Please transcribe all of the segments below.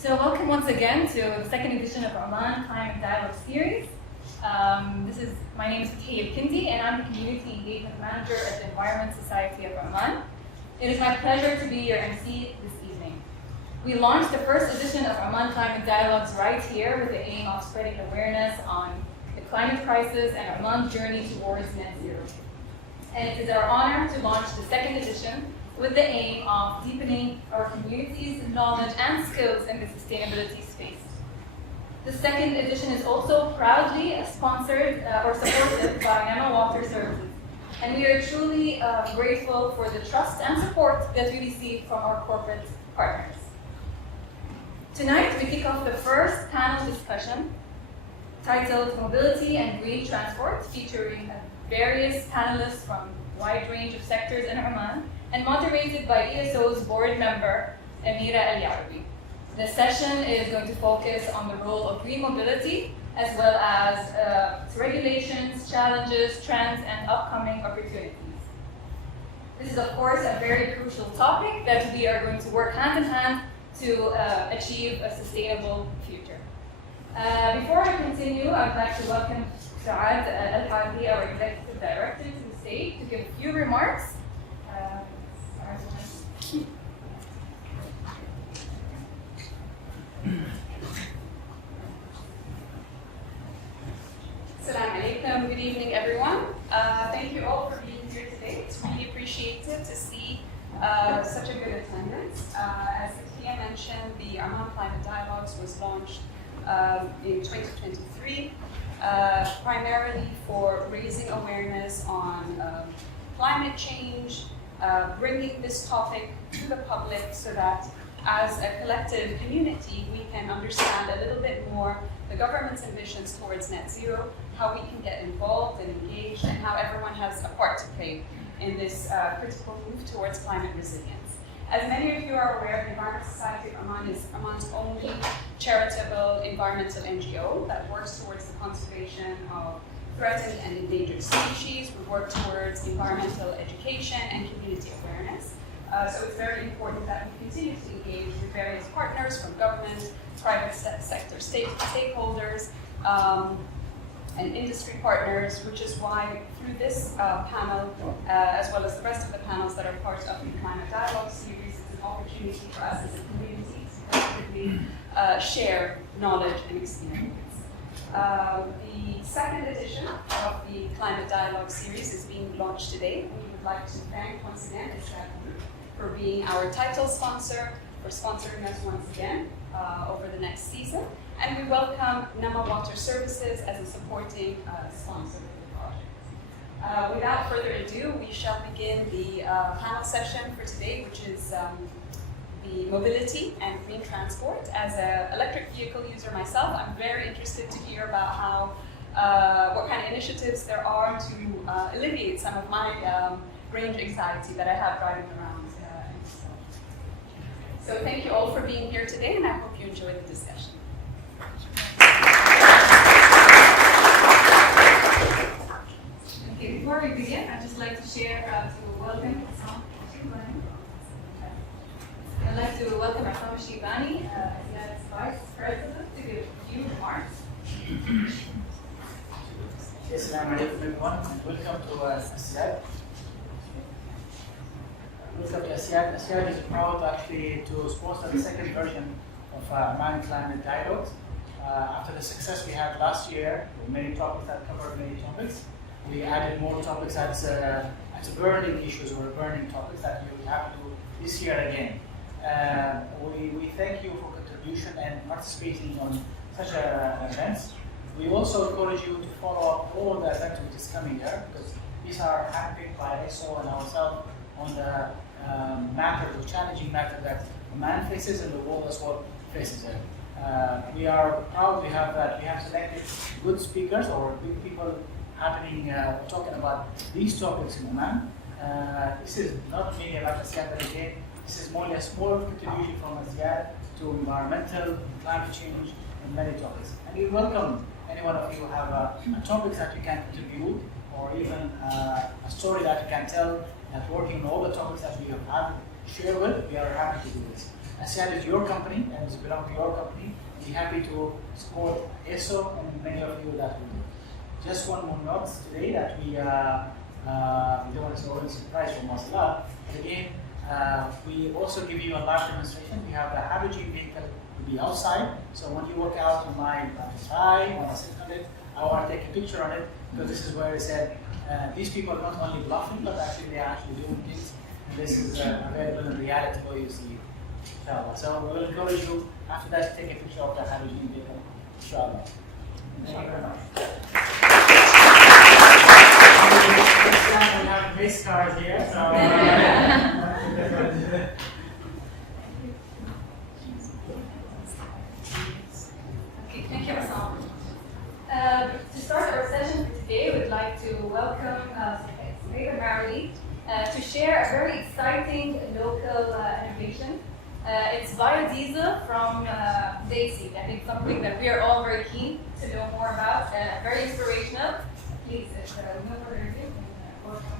So welcome once again to the second edition of Oman Climate Dialogue Series. My name is Kindi, and I'm the Community Engagement Manager at the Environment Society of Oman. It is my pleasure to be your MC this evening. We launched the first edition of Oman Climate Dialogues right here with the aim of spreading awareness on the climate crisis and Oman's journey towards net zero. And it is our honor to launch the second edition with the aim of deepening our community's knowledge and skills in the sustainability space. The second edition is also proudly sponsored or supported by NAMA Water Services, and we are truly grateful for the trust and support that we receive from our corporate partners. Tonight, we kick off the first panel discussion titled Mobility and Green Transport, featuring various panelists from a wide range of sectors in Oman, and moderated by ESO's board member, Amira Yarubi. The session is going to focus on the role of green mobility, as well as regulations, challenges, trends, and upcoming opportunities. This is, of course, a very crucial topic that we are going to work hand in hand to achieve a sustainable future. Before I continue, I'd like to welcome Ziad Helou, our Executive Director, to the stage to give a few remarks. Assalamu alaikum. Good evening, everyone. Thank you all for being here today. It's really appreciated to see such a good attendance. As Tia mentioned, the Oman Climate Dialogues was launched in 2023, primarily for raising awareness on climate change, bringing this topic to the public so that as a collective community, we can understand a little bit more the government's ambitions towards net zero, how we can get involved and engaged, and how everyone has a part to play in this critical move towards climate resilience. As many of you are aware, the Environment Society of Oman is Oman's only charitable environmental NGO that works towards the conservation of threatened and endangered species. We work towards environmental education and community awareness. So it's very important that we continue to engage with various partners from government, private sector stakeholders, and industry partners, which is why through this panel, as well as the rest of the panels that are part of the Climate Dialogue series, it's an opportunity for us as a community to collectively share knowledge and experience. The second edition of the Climate Dialogue series is being launched today. We would like to thank once again Ziad Helou for being our title sponsor, for sponsoring us once again over the next season. And we welcome NAMA Water Services as a supporting sponsor of the project. Without further ado, we shall begin the panel session for today, which is the mobility and green transport. As an electric vehicle user myself, I'm very interested to hear about how, what kind of initiatives there are to alleviate some of my range anxiety that I have driving around. So thank you all for being here today, and I hope you enjoy the discussion. Okay, before we begin, I'd just like to share to welcome I'd like to welcome Assam Shibani, Ziad's Vice President, to give a few remarks. Assalamu alaikum everyone, and welcome to Ziad. Welcome to Ziad. Ziad is proud actually to sponsor the second version of Oman Climate Dialogues. After the success we had last year with many topics that covered many topics, we added more topics as burning issues or burning topics that we will have to do this year again. We thank you for contribution and participating on such events. We also encourage you to follow up all the events which is coming here, because these are handpicked by ISO and ourselves on the matter, the challenging matter that Oman faces and the world as well faces it. We are proud we have selected good speakers or big people happening talking about these topics in Oman. This is not really about Ziad again. This is more a small contribution from Ziad to environmental, climate change, and many topics. And we welcome any one of you who have a topic that you can contribute, or even a story that you can tell, that working on all the topics that we have share with. We are happy to do this. Ziad is your company and it's belong to your company. We're happy to support ESO and many of you that we do. Just one more note today that we don't want to say always surprise from Mwasalat, but again, we also give you a live demonstration. We have the hydrogen vehicle to be outside, so when you walk out, you might try, want to sit on it, I want to take a picture on it, because this is where I said these people are not only bluffing, but actually they are actually doing things. And this is available in reality where you see it. Inshallah. So we will encourage you after that to take a picture of the hydrogen vehicle. Inshallah. Thank you very much. We have race cars here, so. Okay, thank you, Hassan. To start our session for today, we'd like to welcome Haider to share a very exciting local innovation. It's biodiesel from date seed. I think something that we are all very keen to know more about. Very inspirational. Please, no further ado, welcome to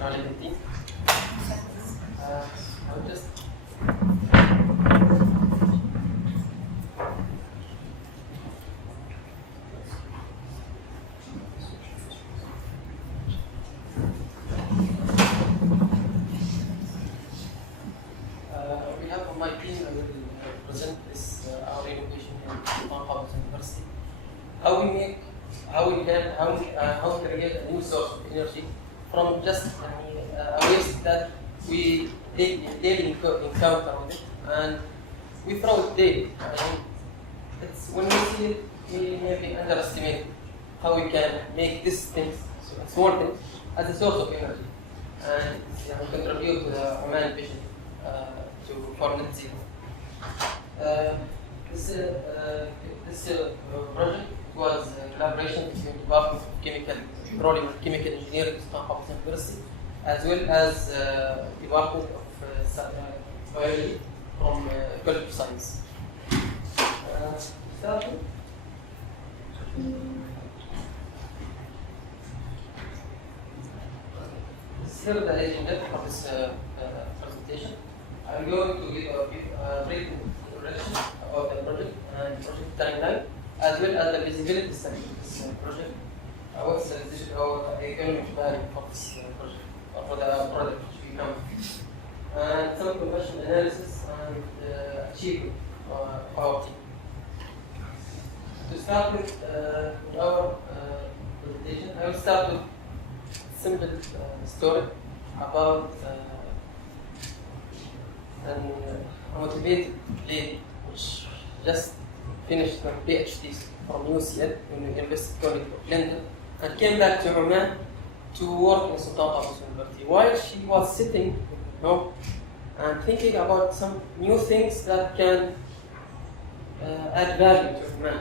Haider. I'll just we have on my team. I will present this our innovation in Oman University. How we create a new source of energy from just a waste that we daily encounter with it, and we throw it daily. It's when we see it, we maybe underestimate how we can make these things, small things, as a source of energy, and contribute to the Oman vision for net zero. This project was a collaboration between the Department of Petroleum and Chemical Engineering at Oman University, as well as Department of Biology from College of Science. Starting. This is the agenda for this presentation. I'm going to give a brief introduction about the project and project timeline, as well as the feasibility study of this project. What's the economic value for this project, or for the product which we come, and some conversion analysis and achievement of our team. To start with our presentation, I will start with a simple story about a motivated lady which just finished her PhD from UCL in the University College of London and came back to Oman to work in Sultan Qaboos University. While she was sitting at home and thinking about some new things that can add value to Oman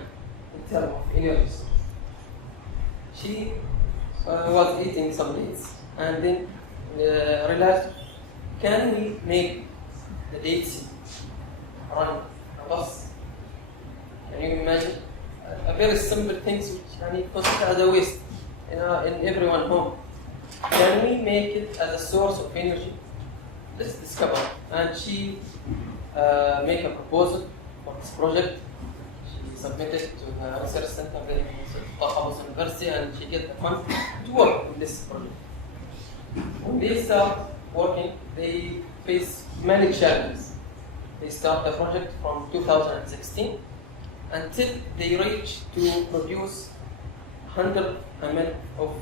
in terms of energy. She was eating some dates and then realized, can we make the dates run a bus? Can you imagine? A very simple things which can be considered as a waste in everyone's home. Can we make it as a source of energy? Let's discover. And she made a proposal for this project. She submitted to the research center in Sultan University, and she got the fund to work on this project. When they start working, they face many challenges. They start the project from 2016 until they reach to produce 100 ml of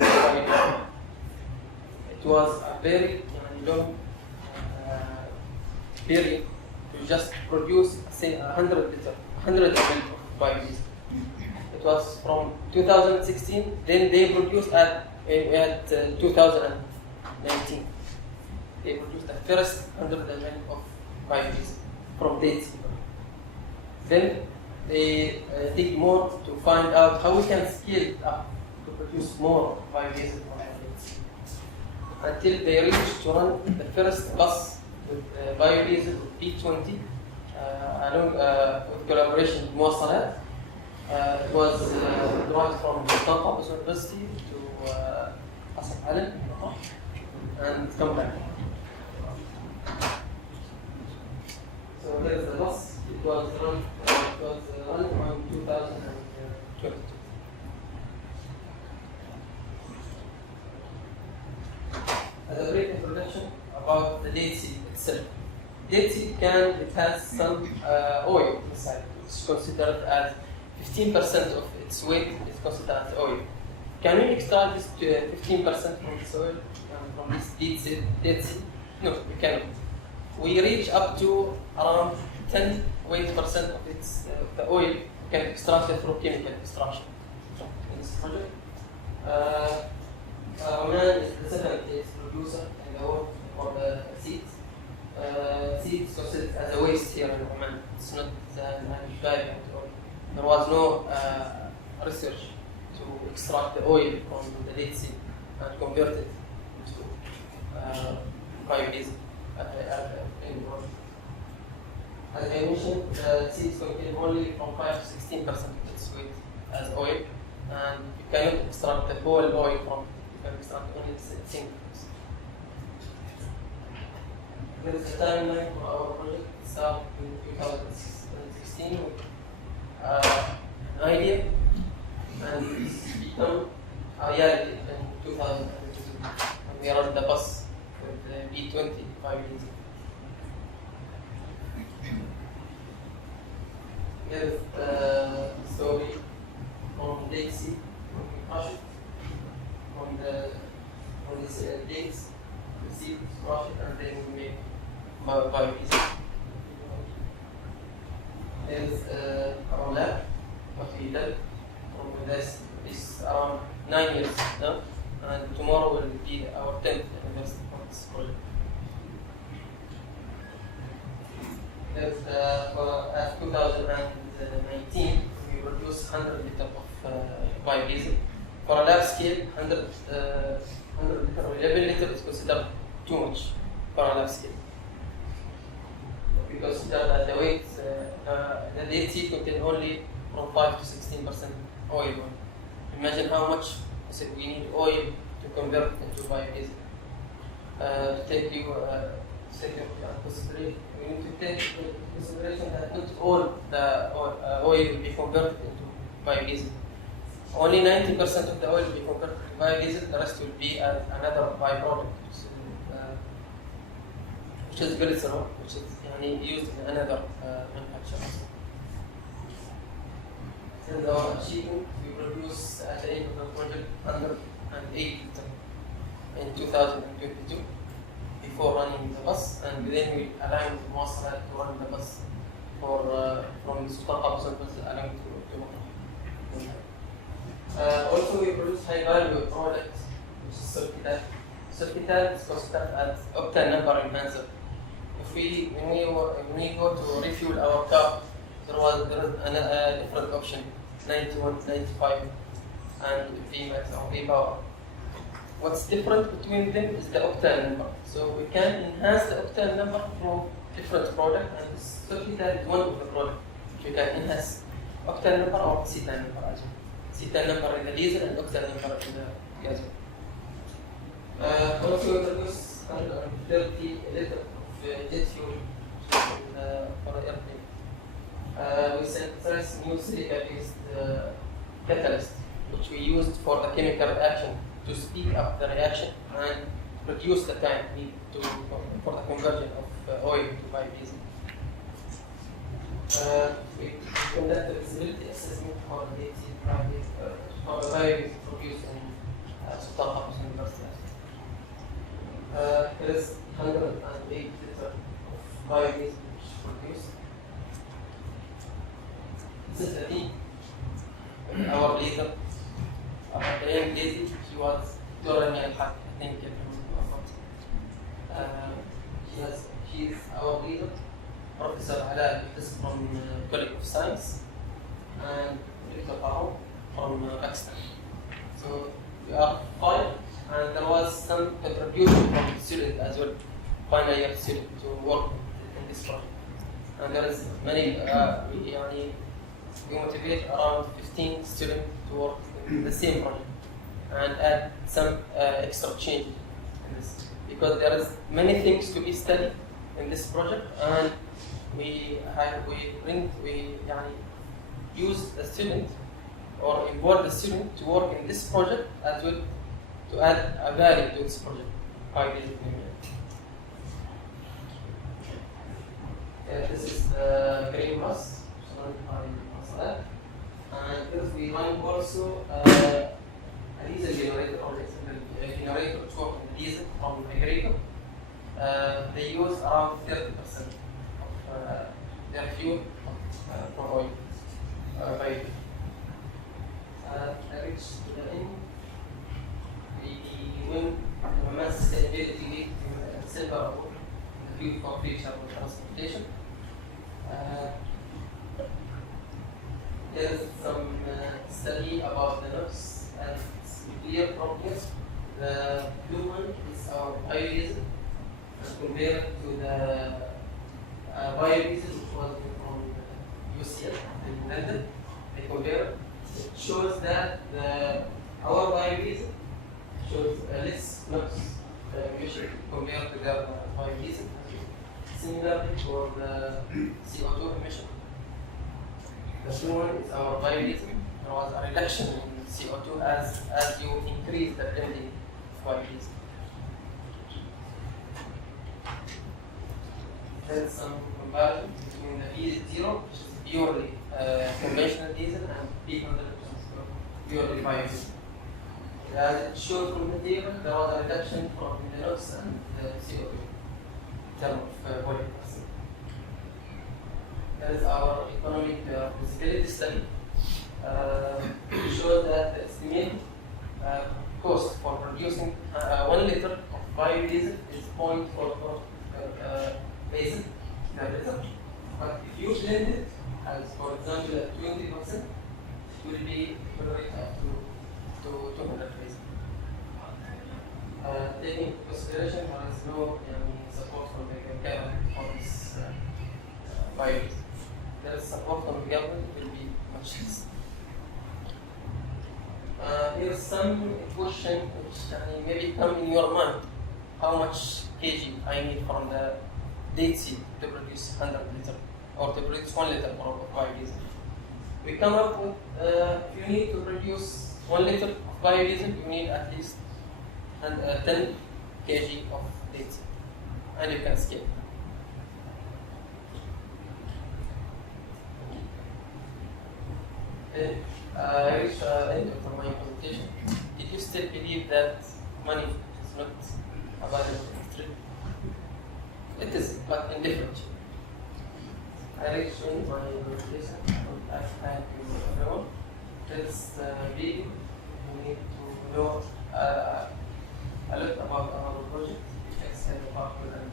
biodiesel. It was a very long period to just produce, say, 100 ml of biodiesel. It was from 2016, then they produced at 2019. They produced the first 100 ml of biodiesel from dates. Then they dig more to find out how we can scale it up to produce more biodiesel from dates. Until they reached to run the first bus with biodiesel with P20 along with collaboration with Mwasalat. It was derived from Sultan Qaboos University to حسب علم and come back. So here's the bus. It was run on 2022. As a brief introduction about the Dead Sea itself. Dead Sea it has some oil inside. It's considered as 15% of its weight is considered as oil. Can we extract this 15% from this oil from this Dead Sea? No, we cannot. We reach up to around 10 weight% of its the oil can be extracted through chemical extraction. In this project, Oman is the seventh producer in the world for the seeds. Seeds considered as a waste here in Oman. It's not valuable. There was no research to extract the oil from the Dead Sea and convert it into biodiesel in the world. As I mentioned, seeds contain only from 5 to 16% of its weight as oil, and you cannot extract the whole oil from it. You can extract only the single. There is a timeline for our project. It started in 2016 with an idea, and it's become a reality in 2022. And we run the bus with the B20 biodiesel. Here's the story from Dead Sea, from these dates, we see crush it and then we make biodiesel. Here's our lab, what we did from this is around 9 years now, and tomorrow will be our 10th anniversary of this project. There's for 2019, we produced 100 liters of biodiesel. For a lab scale, 100 liter or 11 liters is considered too much for a lab scale. We consider that the weight, the Dead Sea contain only from 5 to 16% oil. Imagine how much we need oil to convert into biodiesel. To take you second consideration, we need to take into consideration that not all the oil will be converted into biodiesel. Only 90% of the oil will be converted to biodiesel, the rest will be another byproduct, which is glycerol, which is used in another manufacture. And our achievement, we produced at the end of the project 108 liters in 2022 before running the bus, and then we aligned with Mwasalat to run the bus for from تنقشه aligned to Oman. Also, we produce high value product, which is sulfitat. Sulfitat is considered as octane number enhancer. When we go to refuel our car, there is a different option, 91, 95, and VMAX or V-Power. What's different between them is the octane number. So we can enhance the octane number from different products, and sulfitat is one of the products. You can enhance octane number or cetane number as well. Cetane number in the diesel and octane number in the gasoline. Also, we produce 130 liters of jet fuel for airplane. We synthesize new silica-based catalyst, which we used for the chemical reaction to speed up the reaction and reduce the time needed for the conversion of oil to biodiesel. We conducted feasibility assessment for the biodiesel produced in تنقشه University. There is 108 liters of biodiesel which is produced. This is the team. Our leader, the young lady, she was Dorani Al-Haq, I think. She is our leader, Professor Ala, from College of Science, and Dr. Pao from Pakistan. So we are 5, and there was some contribution from students as well, final year students to work in this project. And there is many, we motivate around 15 students to work in the same project. and add some extra change in this, because there is many things to be studied in this project, and we use the student or involve the student to work in this project as well, to add a value to this project. This is the green bus surrounded by Mwasalat, and if we run also a diesel generator or a generator to work on diesel from the agriculture, they use around 30% of their fuel for oil. I reached to the end. We win the sustainability league silver award in the field of future transportation. There is some study about the NOx and its clear progress. The blue one is our biodiesel, and compared to the biodiesel which was from UCL in London, they compare. It shows that our biodiesel shows less NOx emission compared to their biodiesel. Similarly for the CO2 emission. The blue one is our biodiesel. There was a reduction in CO2 as you increase the blending of biodiesel. There is some comparison between the E0, which is purely conventional diesel, and P100, which is purely biodiesel. As it showed from the table, there was a reduction from the NOx and the CO2 in terms of volume. That is our economic feasibility study. It shows that the estimated cost for producing 1 liter of biodiesel is 0.44 basin per liter. But if you blend it, as for example at 20%, it will be equivalent up to 200 basin. Taking into consideration there is no support from the government for this biodiesel. There is support from the government, will be much less. Here is some question which maybe come in your mind. How much kg I need from the date seed to produce 100 liter or to produce 1 liter of biodiesel? We come up with if you need to produce 1 liter of biodiesel, you need at least 10 kg of date seed, and you can scale. I reached the end of my presentation. Did you still believe that money is not available in street? It is, but in different. I reached the end of my presentation. I thank you everyone. This video, you need to know a lot about our project. You can send a partner and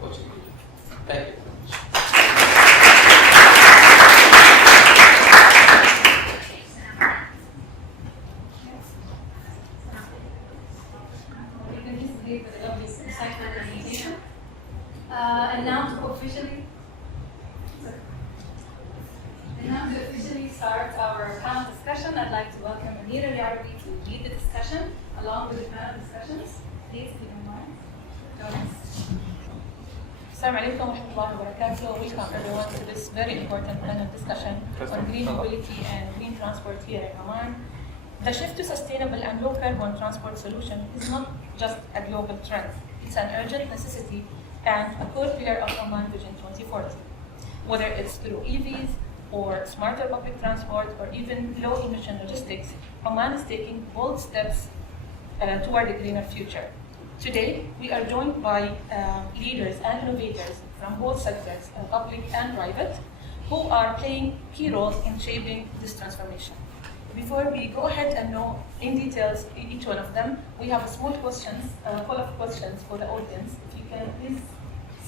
watch it. Thank you very much. And now to officially start our panel discussion, I'd like to welcome Amira and Yarubi to lead the discussion along with the panel discussions. Please, if you don't mind. Assalamu alaikum wa rahmatullahi wa barakatuh. Welcome everyone to this very important panel discussion on green mobility and green transport here in Oman. The shift to sustainable and low carbon transport solution is not just a global trend. It's an urgent necessity and a core pillar of Oman Vision 2040. Whether it's through EVs or smarter public transport or even low emission logistics, Oman is taking bold steps toward a greener future. Today, we are joined by leaders and innovators from both sectors, public and private, who are playing key roles in shaping this transformation. Before we go ahead and know in details each one of them, we have a small questions, full of questions for the audience. If you can please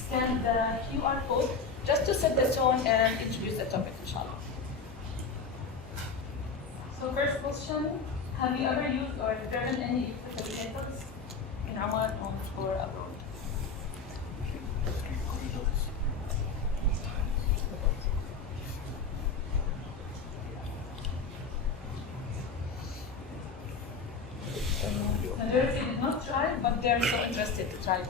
scan the QR code just to set the tone and introduce the topic, inshallah. So first question, have you ever used or driven any electrical vehicles in Oman or abroad? but they're so interested to try it.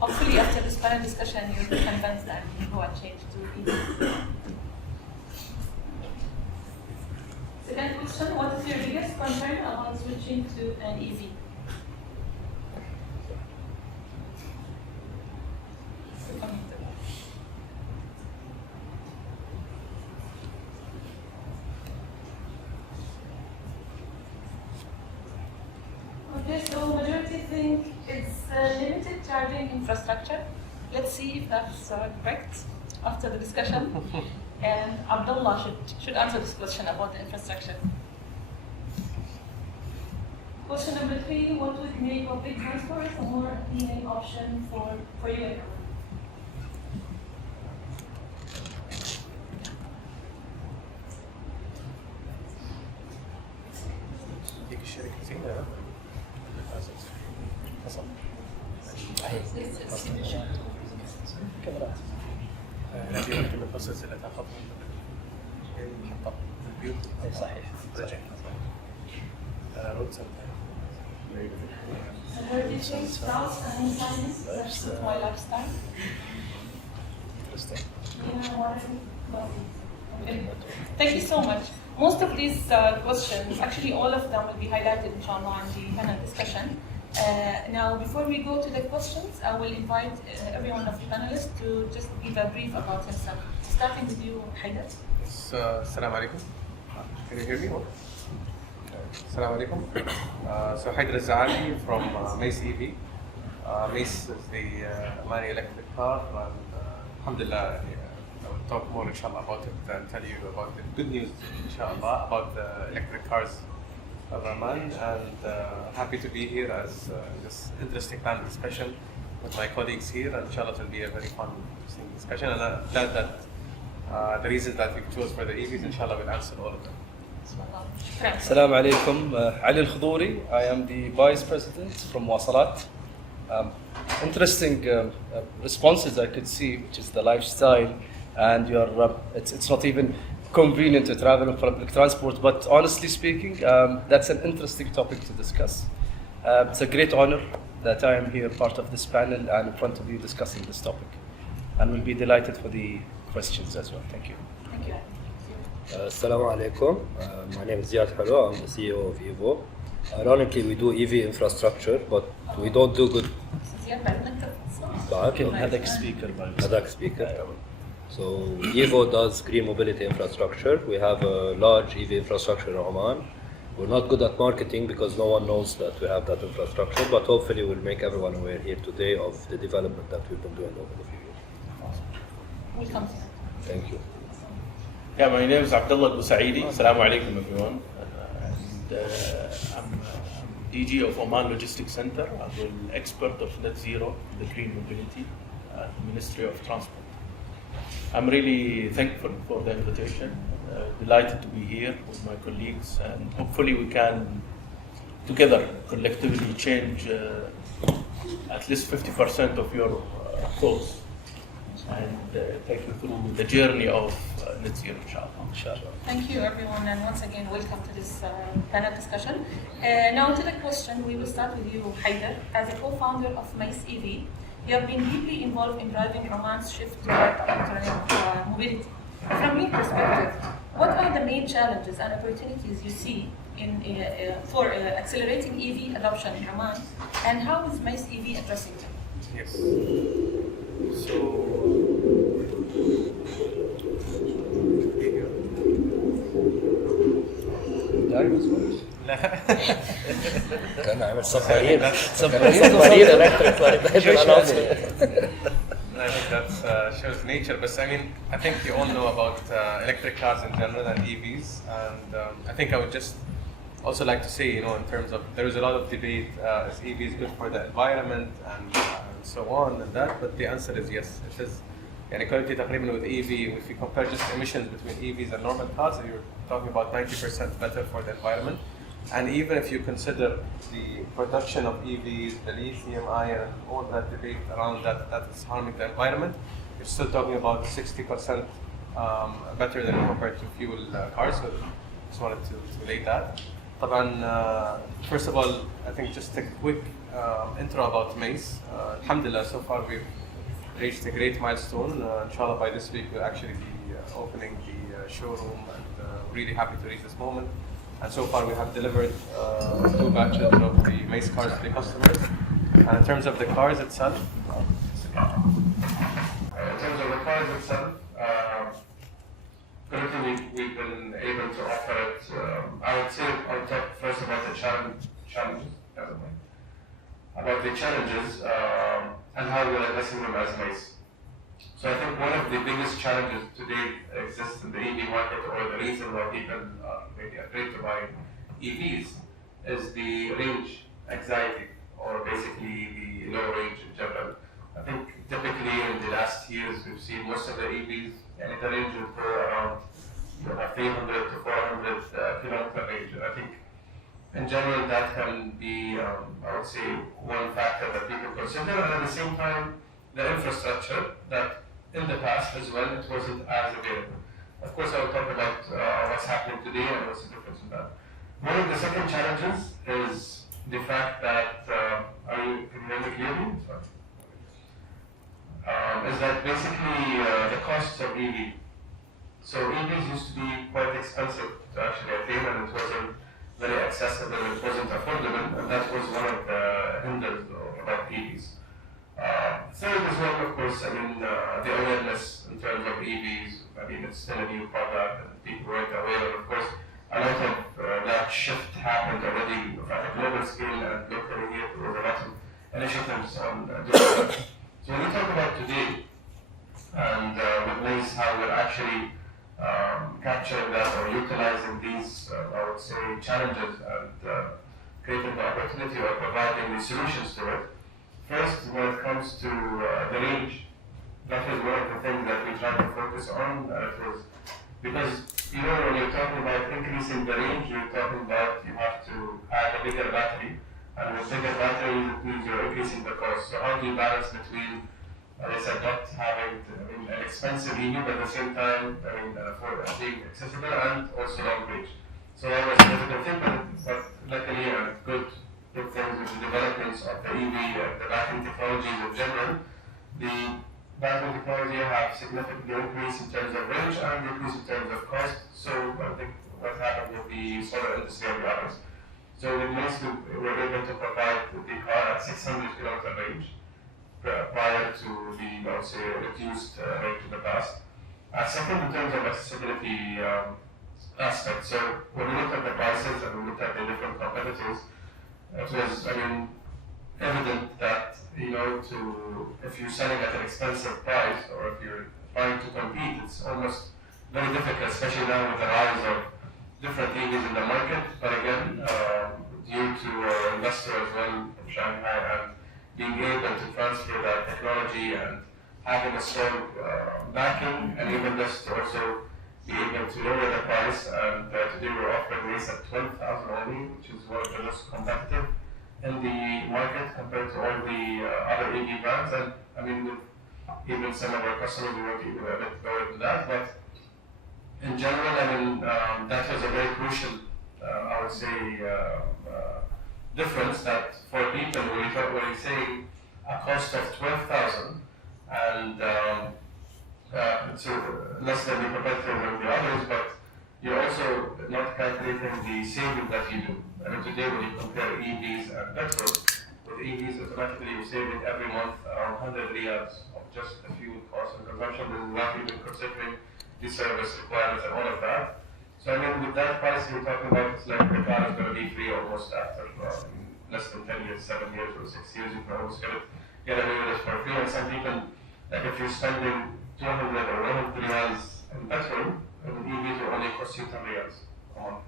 Hopefully, after this panel discussion, you'll be convinced and you'll go and change to EV. Second question, what is your biggest concern about switching to an EV? Okay, so majority think it's limited charging infrastructure. Let's see if that's correct after the discussion. And Abdullah should answer this question about the infrastructure. Question number 3, what would make public transport a more appealing option for you? هذه من القصص اللي تاخذها المحطة البيوت. صحيح. رجع. روتس. My lifestyle. Thank you so much. Most of these questions, actually all of them will be highlighted inshallah in the panel discussion. Now, before we go to the questions, I will invite every one of the panelists to just give a brief about himself. Starting with you, Haider. Assalamu alaikum. Can you hear me? Assalamu alaikum. So Haider Zaabi from Mace EV. Mace is the Mani electric car, and alhamdulillah, I will talk more inshallah about it and tell you about the good news inshallah about the electric cars of Oman, and happy to be here as this interesting panel discussion with my colleagues here, and inshallah it will be a very fun, interesting discussion, and I'm glad that the reasons that we chose for the EVs inshallah will answer all of them. Assalamu alaikum. Ali Khaduri. I am the Vice President from Mwasalat. Interesting responses I could see, which is the lifestyle, and it's not even convenient to travel on public transport, but honestly speaking, that's an interesting topic to discuss. It's a great honor that I am here part of this panel and in front of you discussing this topic, and we'll be delighted for the questions as well. Thank you. Thank you. Assalamu alaikum. My name is Ziad Helou. I'm the CEO of EVO. Ironically, we do EV infrastructure, but we don't do good. Hadak speaker. So EVO does green mobility infrastructure. We have a large EV infrastructure in Oman. We're not good at marketing because no one knows that we have that infrastructure, but hopefully we'll make everyone aware here today of the development that we've been doing over the few years. Welcome. Thank you. Yeah, my name is Abdullah Busaidi. Assalamu alaikum everyone. And I'm DG of Oman Logistics Center. I'm an expert of net zero, the green mobility, at the Ministry of Transport. I'm really thankful for the invitation. Delighted to be here with my colleagues, and hopefully we can together collectively change at least 50% of your thoughts and take you through the journey of net zero, inshallah. Thank you, everyone, and once again, welcome to this panel discussion. Now to the question, we will start with you, Haider. As a co-founder of Mace EV, you have been deeply involved in driving Oman's shift toward electronic mobility. From your perspective, what are the main challenges and opportunities you see for accelerating EV adoption in Oman, and how is Mace EV addressing them? Yes. So, كان عامل سفارين I think that shows nature, but I mean, I think you all know about electric cars in general and EVs, and I think I would just also like to say, in terms of, there is a lot of debate, is EVs good for the environment and so on and that, but the answer is yes, it is. And equality تقريبا with EV, if you compare just emissions between EVs and normal cars, you're talking about 90% better for the environment. And even if you consider the production of EVs, the lithium ion, all that debate around that is harming the environment, you're still talking about 60% better than compared to fuel cars. So just wanted to relate that. طبعا first of all, I think just a quick intro about MACE. Alhamdulillah, so far we've reached a great milestone. Inshallah, by this week we'll actually be opening the showroom, and really happy to reach this moment. And so far we have delivered 2 batches of the MACE cars to the customers. And in terms of the cars itself, currently we've been able to offer it. I would say I'll talk first about the challenges, about the challenges and how we're addressing them as MACE. So I think one of the biggest challenges today exists in the EV market, or the reason why people are maybe afraid to buy EVs, is the range anxiety, or basically the low range in general. I think typically in the last years we've seen most of the EVs in the range will go around 300 to 400 kilometer range. And I think in general that can be, I would say, one factor that people consider. And at the same time, the infrastructure that in the past as well, it wasn't as available. Of course, I will talk about what's happening today and what's the difference in that. One of the second challenges is the fact that, can you hear me clearly? Is that basically the costs of EV. So EVs used to be quite expensive to actually attain, and it wasn't very accessible, it wasn't affordable, and that was one of the hinders about EVs. Third as well, of course, I mean, the awareness in terms of EVs. I mean, it's still a new product and people weren't aware, and of course, a lot of that shift happened already at a global scale, and locally here there was a lot of initiatives on doing that. So when we talk about today, and with MACE, how we're actually capturing that or utilizing these, I would say, challenges and creating the opportunity or providing the solutions to it. First, when it comes to the range, that was one of the things that we tried to focus on. It was because, you know, when you're talking about increasing the range, you're talking about you have to add a bigger battery. And with bigger batteries, it means you're increasing the cost. So how do you balance between, as I said, not having an expensive EV, but at the same time, for being accessible and also long range. So that was a difficult thing, but luckily, good things with the developments of the EV and the battery technologies in general. The battery technology have significantly increased in terms of range and decreased in terms of cost. So I think what happened with the solar industry and the others. So with MACE, we were able to provide the car at 600 kilometer range prior to the, I would say, reduced range in the past. Second, in terms of accessibility aspect, so when we looked at the prices and we looked at the different competitors, it was, evident that, if you're selling at an expensive price or if you're trying to compete, it's almost very difficult, especially now with the rise of different EVs in the market. But again, due to our investor as well from Shanghai and being able to transfer that technology and having a strong backing, enabled us to also be able to lower the price. And today we're offering race at 12,000 only, which is one of the most competitive in the market compared to all the other EV brands. And with even some of our customers, we won't even a bit lower than that. But in general, that was a very crucial, I would say, difference that for people, when you say a cost of 12,000 and it's less than the competitor than the others, but you're also not calculating the saving that you do. Today, when you compare EVs and petrol, with EVs, automatically you're saving every month around 100 riyals of just the fuel cost and consumption, and not even considering the service requirements and all of that. So with that price you're talking about, it's like the car is going to be free almost after less than 10 years, 7 years or 6 years, you can almost get away with it for free. And some people, like if you're spending 200 or 100 riyals in petrol, an EV will only cost you 10 riyals a month.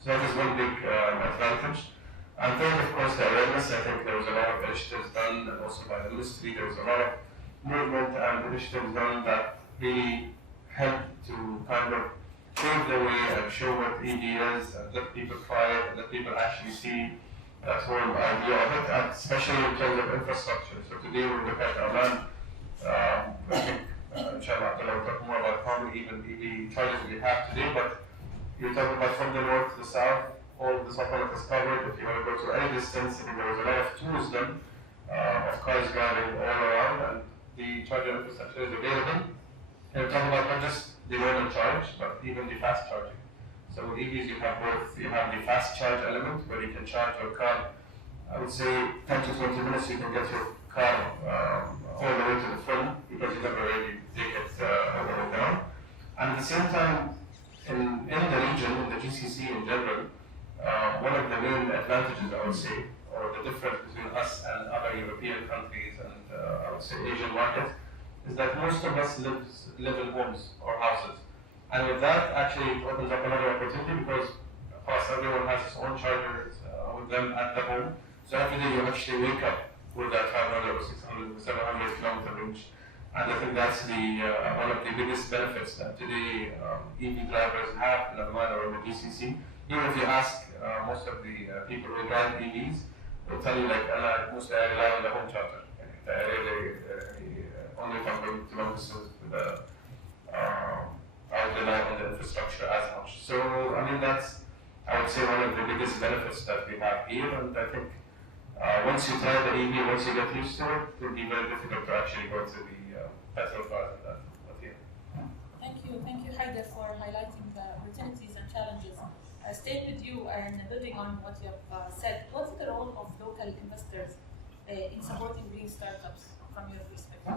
So that is one big advantage. And third, of course, the awareness. I think there was a lot of initiatives done, and also by the industry, there was a lot of movement and initiatives done that really helped to kind of pave the way and show what EV is, and let people try it, and let people actually see that whole idea of it, and especially in terms of infrastructure. So today we look at Oman. I think, inshallah, Abdullah will talk more about how many even EV chargers we have today, but you're talking about from the north to the south, all the supplement is covered. If you want to go to any distance, I think there was a lot of tours done of cars driving all around, and the charging infrastructure is available. And we're talking about not just the normal charge, but even the fast charging. So with EVs, you have both. You have the fast charge element where you can charge your car. I would say 10 to 20 minutes, you can get your car all the way to the full, because you never really take it all the way down. And at the same time, in the region, in the GCC in general, one of the main advantages, I would say, or the difference between us and other European countries and I would say Asian markets, is that most of us live in homes or houses. And with that, actually, it opens up another opportunity because, of course, everyone has his own chargers with them at the home. So every day you actually wake up with that 500 or 600 or 700 kilometer range. And I think that's one of the biggest benefits that today EV drivers have in Oman or in the GCC. Even if you ask most of the people who drive EVs, they'll tell you like, mostly I rely on the home charger. I really only if I'm going to long distance I rely on the infrastructure as much. So I mean that's, I would say, one of the biggest benefits that we have here, and I think once you try the EV, once you get used to it, it will be very difficult to actually go to the petrol cars and that. Thank you, Haider, for highlighting the opportunities and challenges. Staying with you and building on what you have said, what's the role of local investors in supporting green startups from your perspective?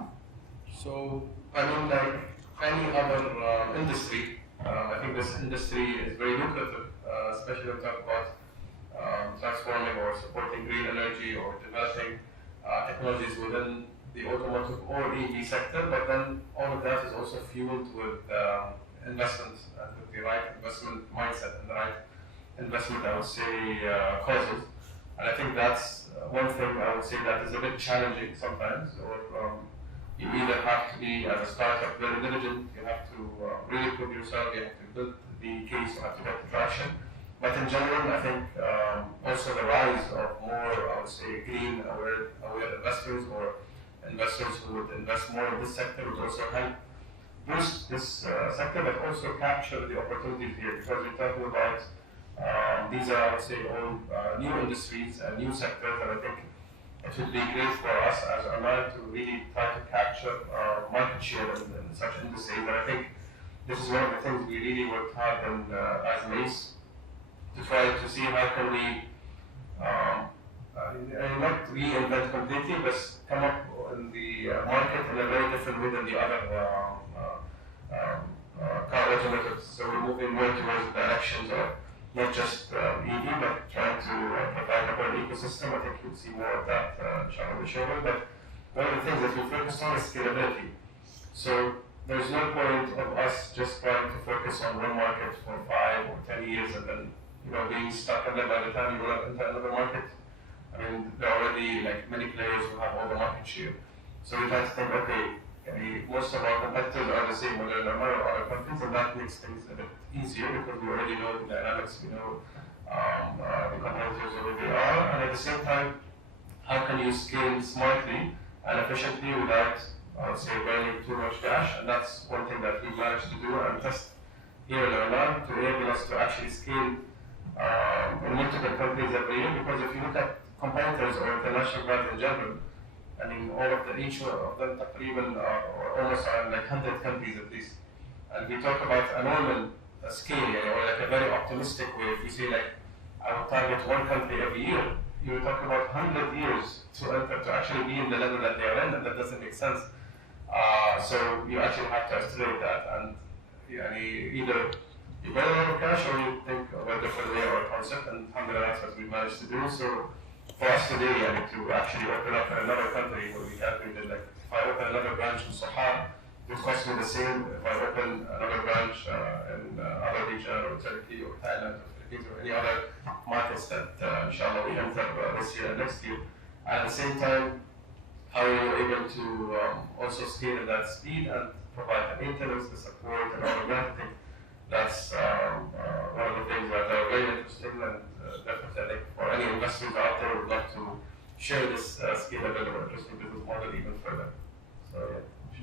So, I mean, like any other industry, I think this industry is very lucrative, especially when we talk about transforming or supporting green energy or developing technologies within the automotive or EV sector, but then all of that is also fueled with investment and with the right investment mindset and the right investment, I would say, causes. And I think that's one thing I would say that is a bit challenging sometimes, or you either have to be, as a startup, very diligent, you have to really prove yourself, you have to build the case, you have to get the traction. But in general, I think also the rise of more, I would say, green aware investors or investors who would invest more in this sector would also help boost this sector, but also capture the opportunities here, because we're talking about these are, I would say, all new industries and new sectors, and I think it would be great for us as Oman to really try to capture market share in such industries. And I think this is one of the things we really worked hard on as MACE, to try to see how can we not reinvent completely, but come up in the market in a very different way than the other car automotives. So we're moving more towards directions of not just EV, but trying to provide a whole ecosystem. I think you'll see more of that inshallah with Showman. But one of the things that we focus on is scalability. So there's no point of us just trying to focus on one market for 5 or 10 years and then being stuck, and then by the time you go into another market, I mean, there are already like many players who have all the market share. So we try to think, okay, most of our competitors are the same, whether in Amira or other countries, and that makes things a bit easier because we already know the dynamics, we know the competitors where they are, and at the same time, how can you scale smartly and efficiently without, I would say, burning too much cash? And that's one thing that we managed to do and test here in Oman to enable us to actually scale in multiple countries every year. Because if you look at competitors or international brands in general, I mean, all of the each of them or almost are in like 100 countries at least. And we talk about a normal scale, or like a very optimistic way. If you say like, I will target one country every year, you will talk about 100 years to actually be in the level that they are in, and that doesn't make sense. So you actually have to estimate that, and either you burn a lot of cash or you think of a different way or concept, and alhamdulillah, that's what we managed to do. So for us today, to actually open up in another country where we calculated, like, if I open another branch in Sohar, it would cost me the same if I open another branch in other region, or Turkey, or Thailand, or Philippines, or any other markets that, inshallah, we enter this year and next year. At the same time, how are you able to also scale at that speed and provide the maintenance, the support, and all of that? I think that's one of the things that are very interesting, and definitely I think for any investors out there who would love to share this scalable or interesting business model even further. So,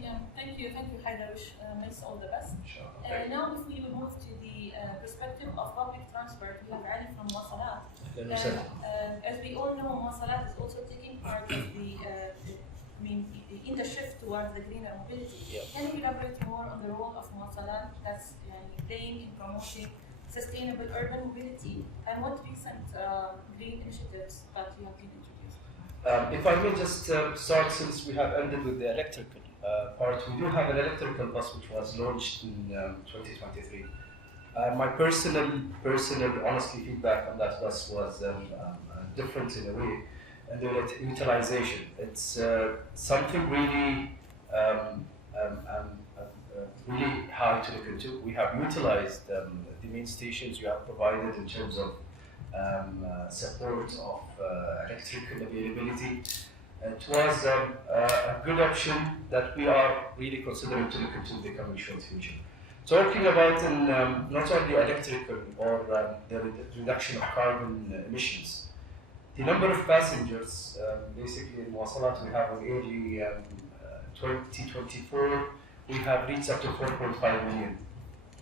yeah. Yeah, thank you, Haider. Wish Miss all the best. Sure. Now, if we will move to the perspective of public transport, we have Ali from Mwasalat. As we all know, Mwasalat is also taking part of in the shift towards the greener mobility. Yeah. Can you elaborate more on the role of Mwasalat that's playing in promoting sustainable urban mobility, and what recent green initiatives that you have been introduced? If I may just start, since we have ended with the electrical part, we do have an electrical bus which was launched in 2023. My personal, honestly, feedback on that bus was different in a way, and the utilization. It's something really, really hard to look into. We have utilized the main stations you have provided in terms of support of electrical availability. It was a good option that we are really considering to look into the coming short future. Talking about not only electrical or the reduction of carbon emissions, the number of passengers, basically in Mwasalat, we have in early 2024, we have reached up to 4.5 million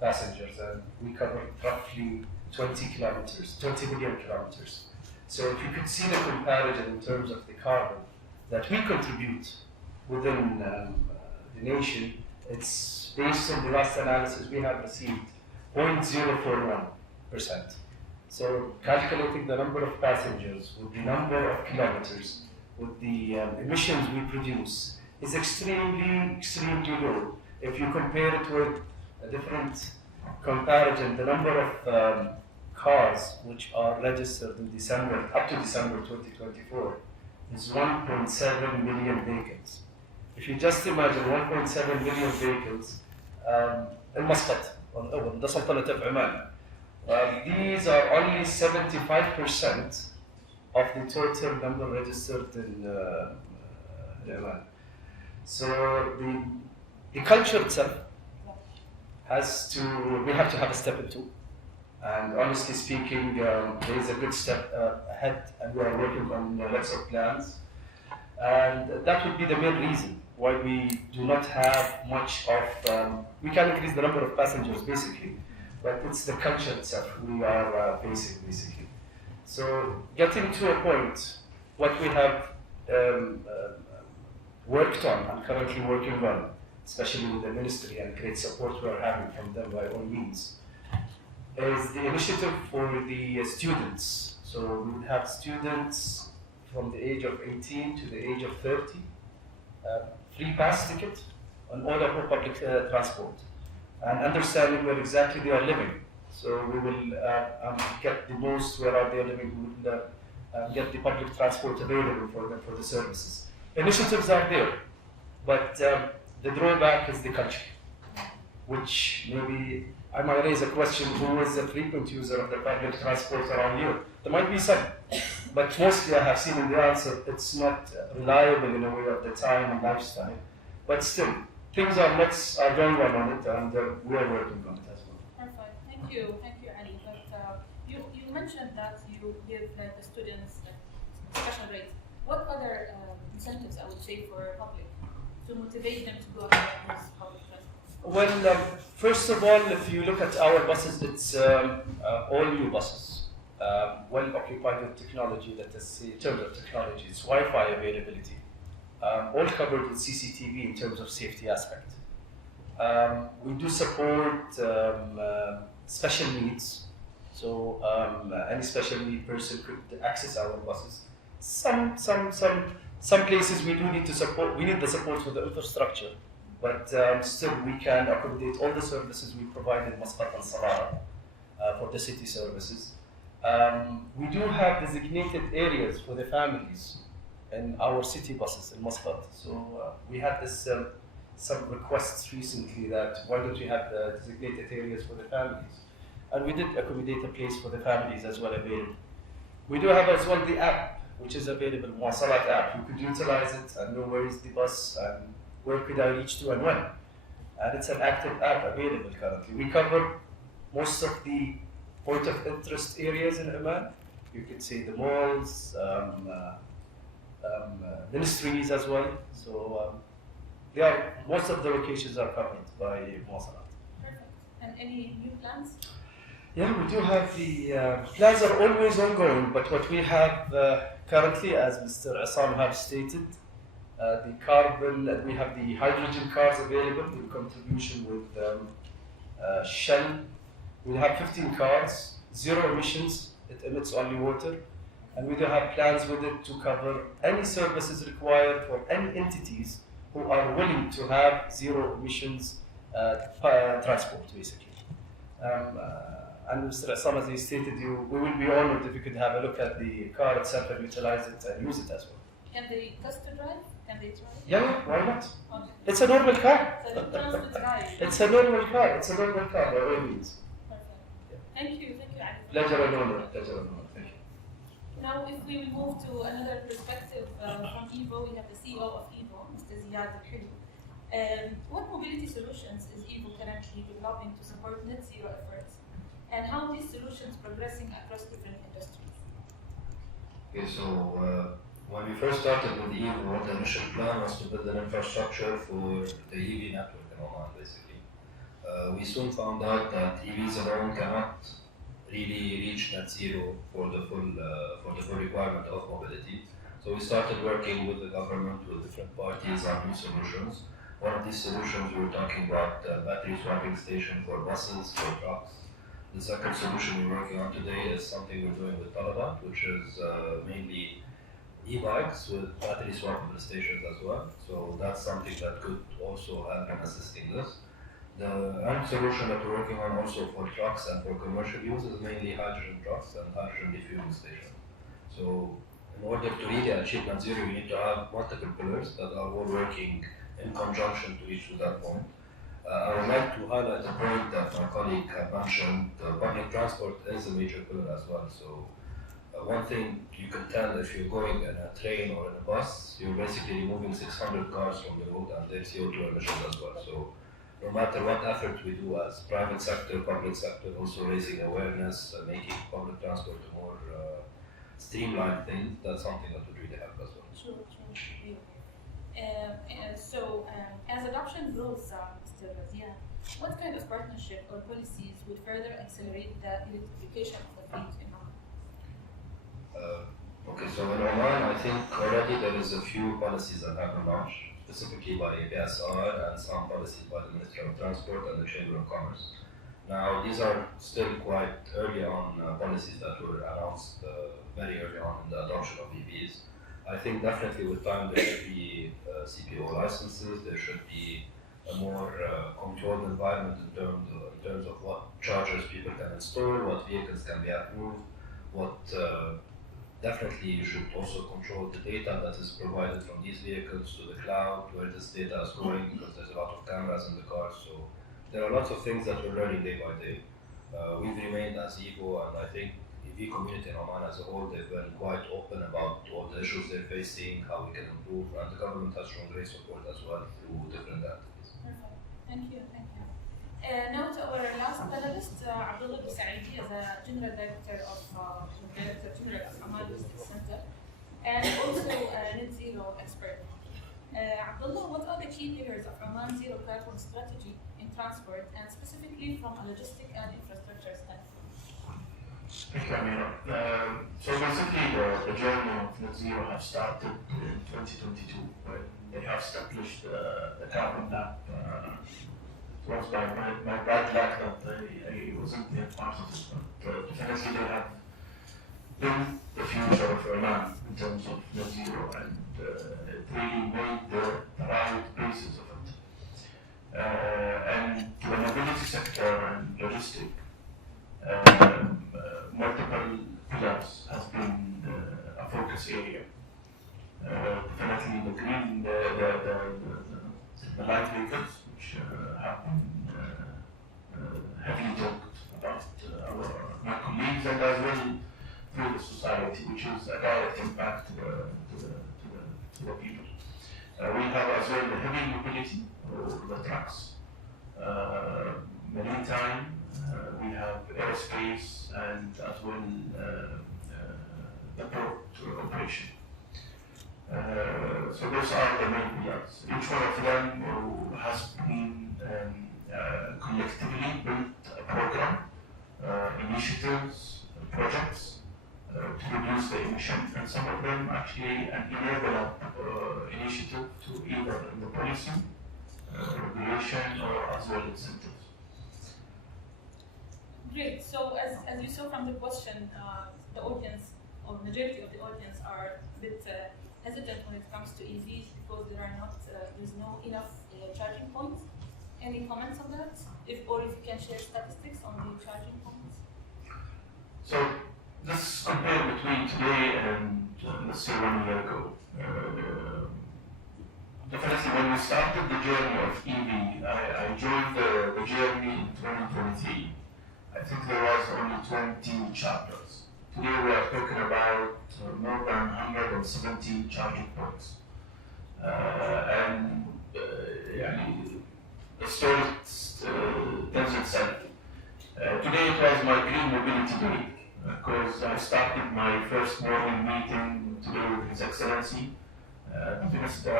passengers, and we cover roughly 20 million kilometers. So if you could see the comparison in terms of the carbon that we contribute within the nation, it's based on the last analysis we have received 0.041%. So calculating the number of passengers with the number of kilometers, with the emissions we produce, is extremely low. If you compare it with a different comparison, the number of cars which are registered in December, up to December 2024, is 1.7 million vehicles. If you just imagine 1.7 million vehicles in Muscat, the Sultanate of Oman, these are only 75% of the total number registered in Oman. So the culture itself we have to have a step into. And honestly speaking, there is a good step ahead, and we are working on lots of plans. And that would be the main reason why we do not have much of, we can increase the number of passengers basically, but it's the culture itself we are facing basically. So getting to a point, what we have worked on and currently working on, especially with the ministry and great support we are having from them by all means, is the initiative for the students. So we have students from the age of 18 to the age of 30, free pass ticket on all of our public transport, and understanding where exactly they are living. So we will get the most where are they living, we will get the public transport available for them for the services. Initiatives are there, but the drawback is the culture, which maybe I might raise a question: who is a frequent user of the public transport around here? There might be some, but mostly I have seen in the answer it's not reliable in a way of the time and lifestyle. But still, things are going on it, and we are working on it as well. Perfect. Thank you, Ali. But you mentioned that you give the students special rates. What other incentives, I would say, for public to motivate them to go ahead with public transport? Well, first of all, if you look at our buses, it's all new buses, well occupied with technology. Let us say, in terms of technology, it's Wi-Fi availability, all covered with CCTV in terms of safety aspect. We do support special needs, so any special need person could access our buses. Some places we do need to support. We need the support for the infrastructure, but still we can accommodate all the services we provide in Muscat and Salah for the city services. We do have designated areas for the families in our city buses in Muscat. So we had this some requests recently that why don't we have the designated areas for the families, and we did accommodate a place for the families as well available. We do have as well the app, which is available, Mwasalat app. You could utilize it and know where is the bus and where could I reach to and when. And it's an active app available currently. We cover most of the point of interest areas in Oman. You could say the malls, ministries as well. So most of the locations are covered by Mwasalat. Perfect. And any new plans? Yeah, we do have the plans are always ongoing, but what we have currently, as Mr. Assam have stated, the carbon, and we have the hydrogen cars available in contribution with Shell. We have 15 cars, 0 emissions, it emits only water, and we do have plans with it to cover any services required for any entities who are willing to have 0 emissions transport, basically. And Mr. Assam, as he stated, we will be honored if you could have a look at the car itself and utilize it and use it as well. Can they test to drive? Can they try? Yeah, why not? Okay. It's a normal car. So the chance to drive. It's a normal car. It's a normal car by all means. Perfect. Thank you, Ali. Pleasure and honor. Pleasure and honor. Thank you. Now, if we will move to another perspective from EVO, we have the CEO of EVO, Mr. Ziad Helou. What mobility solutions is EVO currently developing to support net zero efforts, and how these solutions progressing across different industries? Okay, so when we first started with EVO, the initial plan was to build an infrastructure for the EV network in Oman, basically. We soon found out that EVs alone cannot really reach net zero for the full requirement of mobility. So we started working with the government, with different parties on new solutions. One of these solutions, we were talking about battery swapping station for buses, for trucks. The second solution we're working on today is something we're doing with Talabat, which is mainly e-bikes with battery swappable stations as well. So that's something that could also help in assisting this. The end solution that we're working on also for trucks and for commercial use is mainly hydrogen trucks and hydrogen refueling stations. So in order to really achieve net zero, we need to have multiple pillars that are all working in conjunction to reach to that point. I would like to highlight a point that my colleague had mentioned. Public transport is a major pillar as well. So one thing you can tell if you're going in a train or in a bus, you're basically removing 600 cars from the road and their CO2 emissions as well. So no matter what effort we do as private sector, public sector, also raising awareness, making public transport a more streamlined thing, that's something that would really help as well. Sure. As adoption grows, Mr. Ziad, what kind of partnership or policies would further accelerate the electrification of the fleet in Oman? Okay, so in Oman, I think already there is a few policies that have been launched, specifically by PSR and some policies by the Ministry of Transport and the Chamber of Commerce. Now, these are still quite early on policies that were announced very early on in the adoption of EVs. I think definitely with time there should be CPO licenses, there should be a more controlled environment in terms of what chargers people can install, what vehicles can be approved, what definitely you should also control the data that is provided from these vehicles to the cloud, where this data is going, because there's a lot of cameras in the cars. So there are lots of things that we're learning day by day. We've remained as EVO, and I think EV community in Oman as a whole, they've been quite open about all the issues they're facing, how we can improve, and the government has shown great support as well through different entities. Perfect. Thank you. Now to our last panelist, Abdullah Busaidi, as a General Director of Oman Logistics Center, and also a net zero expert. Abdullah, what are the key pillars of Oman zero carbon strategy in transport, and specifically from a logistic and infrastructure standpoint? Thank you, Amira. So basically, the journey of net zero has started in 2022 when they have established the carbon map. It was by my bad luck that I wasn't yet part of it, but definitely they have built the future of Oman in terms of net zero, and it really made the right basis of it. And the mobility sector and logistics, multiple pillars has been a focus area. Definitely the green, the light vehicles, which have been heavily talked about my colleagues and as well through the society, which is a direct impact to the people. We have as well the heavy mobility, or the trucks, maritime. We have aerospace and as well the port operation. So those are the main pillars. Each one of them has been collectively built a program, initiatives, projects to reduce the emissions, and some of them actually enable initiative to either in the policy, regulation, or as well incentives. Great. So as you saw from the question, the audience or majority of the audience are a bit hesitant when it comes to EVs because there's no enough charging points. Any comments on that? If you can share statistics on the charging points. So this compare between today and let's say 1 year ago. Definitely when we started the journey of EV, I joined the journey in 2023. I think there was only 20 chapters. Today we are talking about more than 170 charging points. The story tells itself. Today it was my green mobility day because I started my first morning meeting today with His Excellency, the Minister,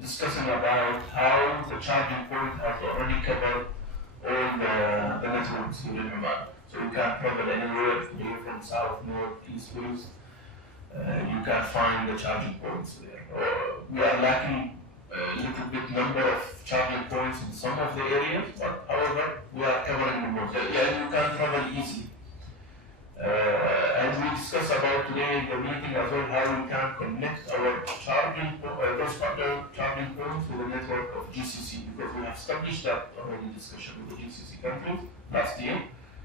discussing about how the charging point has already covered all the networks here in Oman. So you can travel anywhere here from south, north, east, west. You can find the charging points there. We are lacking a little bit number of charging points in some of the areas, but however, we are covering the most. Yeah, you can travel easily. And we discussed about today in the meeting as well how we can connect our those other charging points with the network of GCC, because we have established that already discussion with the GCC countries last year,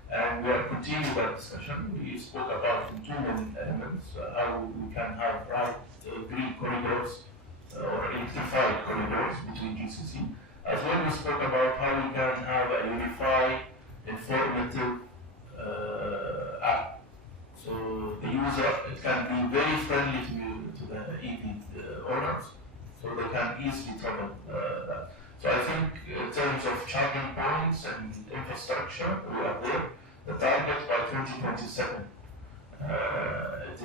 and we are continuing that discussion. We spoke about two main elements, how we can have green corridors or electrified corridors between GCC. As well, we spoke about how we can have a unified, informative app. So the user, it can be very friendly to the EV owners, so they can easily travel that. So I think in terms of charging points and infrastructure, we are there. The target by 2027, it is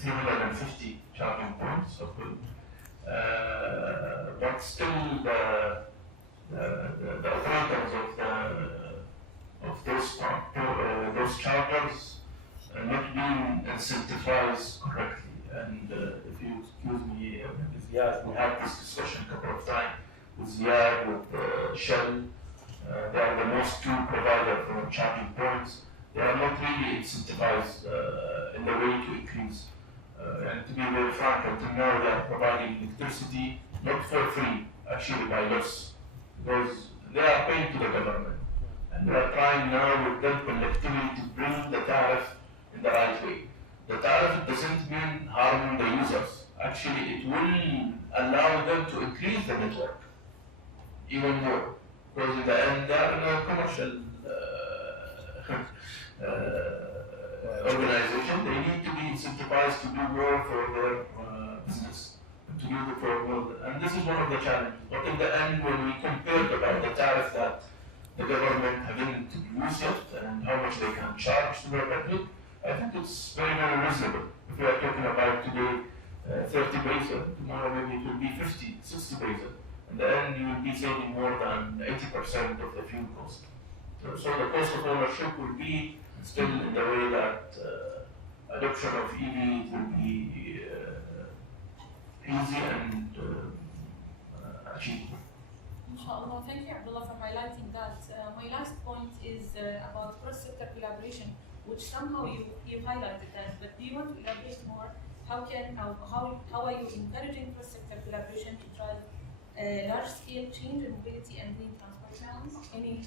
350 charging points, but still the operators of those chargers are not being incentivized correctly. And if you excuse me, Ziad, we had this discussion a couple of times with Ziad, with Shell. They are the most two providers for charging points. They are not really incentivized in the way to increase. And to be very frank, until now they are providing electricity not for free, actually by loss, because they are paying to the government. And we are trying now with them collectively to bring the tariff in the right way. The tariff doesn't mean harming the users. Actually, it will allow them to increase the network even more. Because in the end, they are in a commercial organization. They need to be incentivized to do more for their business, and to do for more. And this is one of the challenges. But in the end, when we compared about the tariff that the government having introduced it and how much they can charge to the public, I think it's very, very reasonable. If we are talking about today 30 pesos, tomorrow maybe it will be 50, 60 pesos. In the end, you will be saving more than 80% of the fuel cost. So the cost of ownership will be still in the way that adoption of EV will be easy and achievable. Inshallah. Thank you, Abdullah, for highlighting that. My last point is about cross-sector collaboration, which somehow you highlighted that, but do you want to elaborate more? How are you encouraging cross-sector collaboration to drive large-scale change in mobility and green transport plans? Any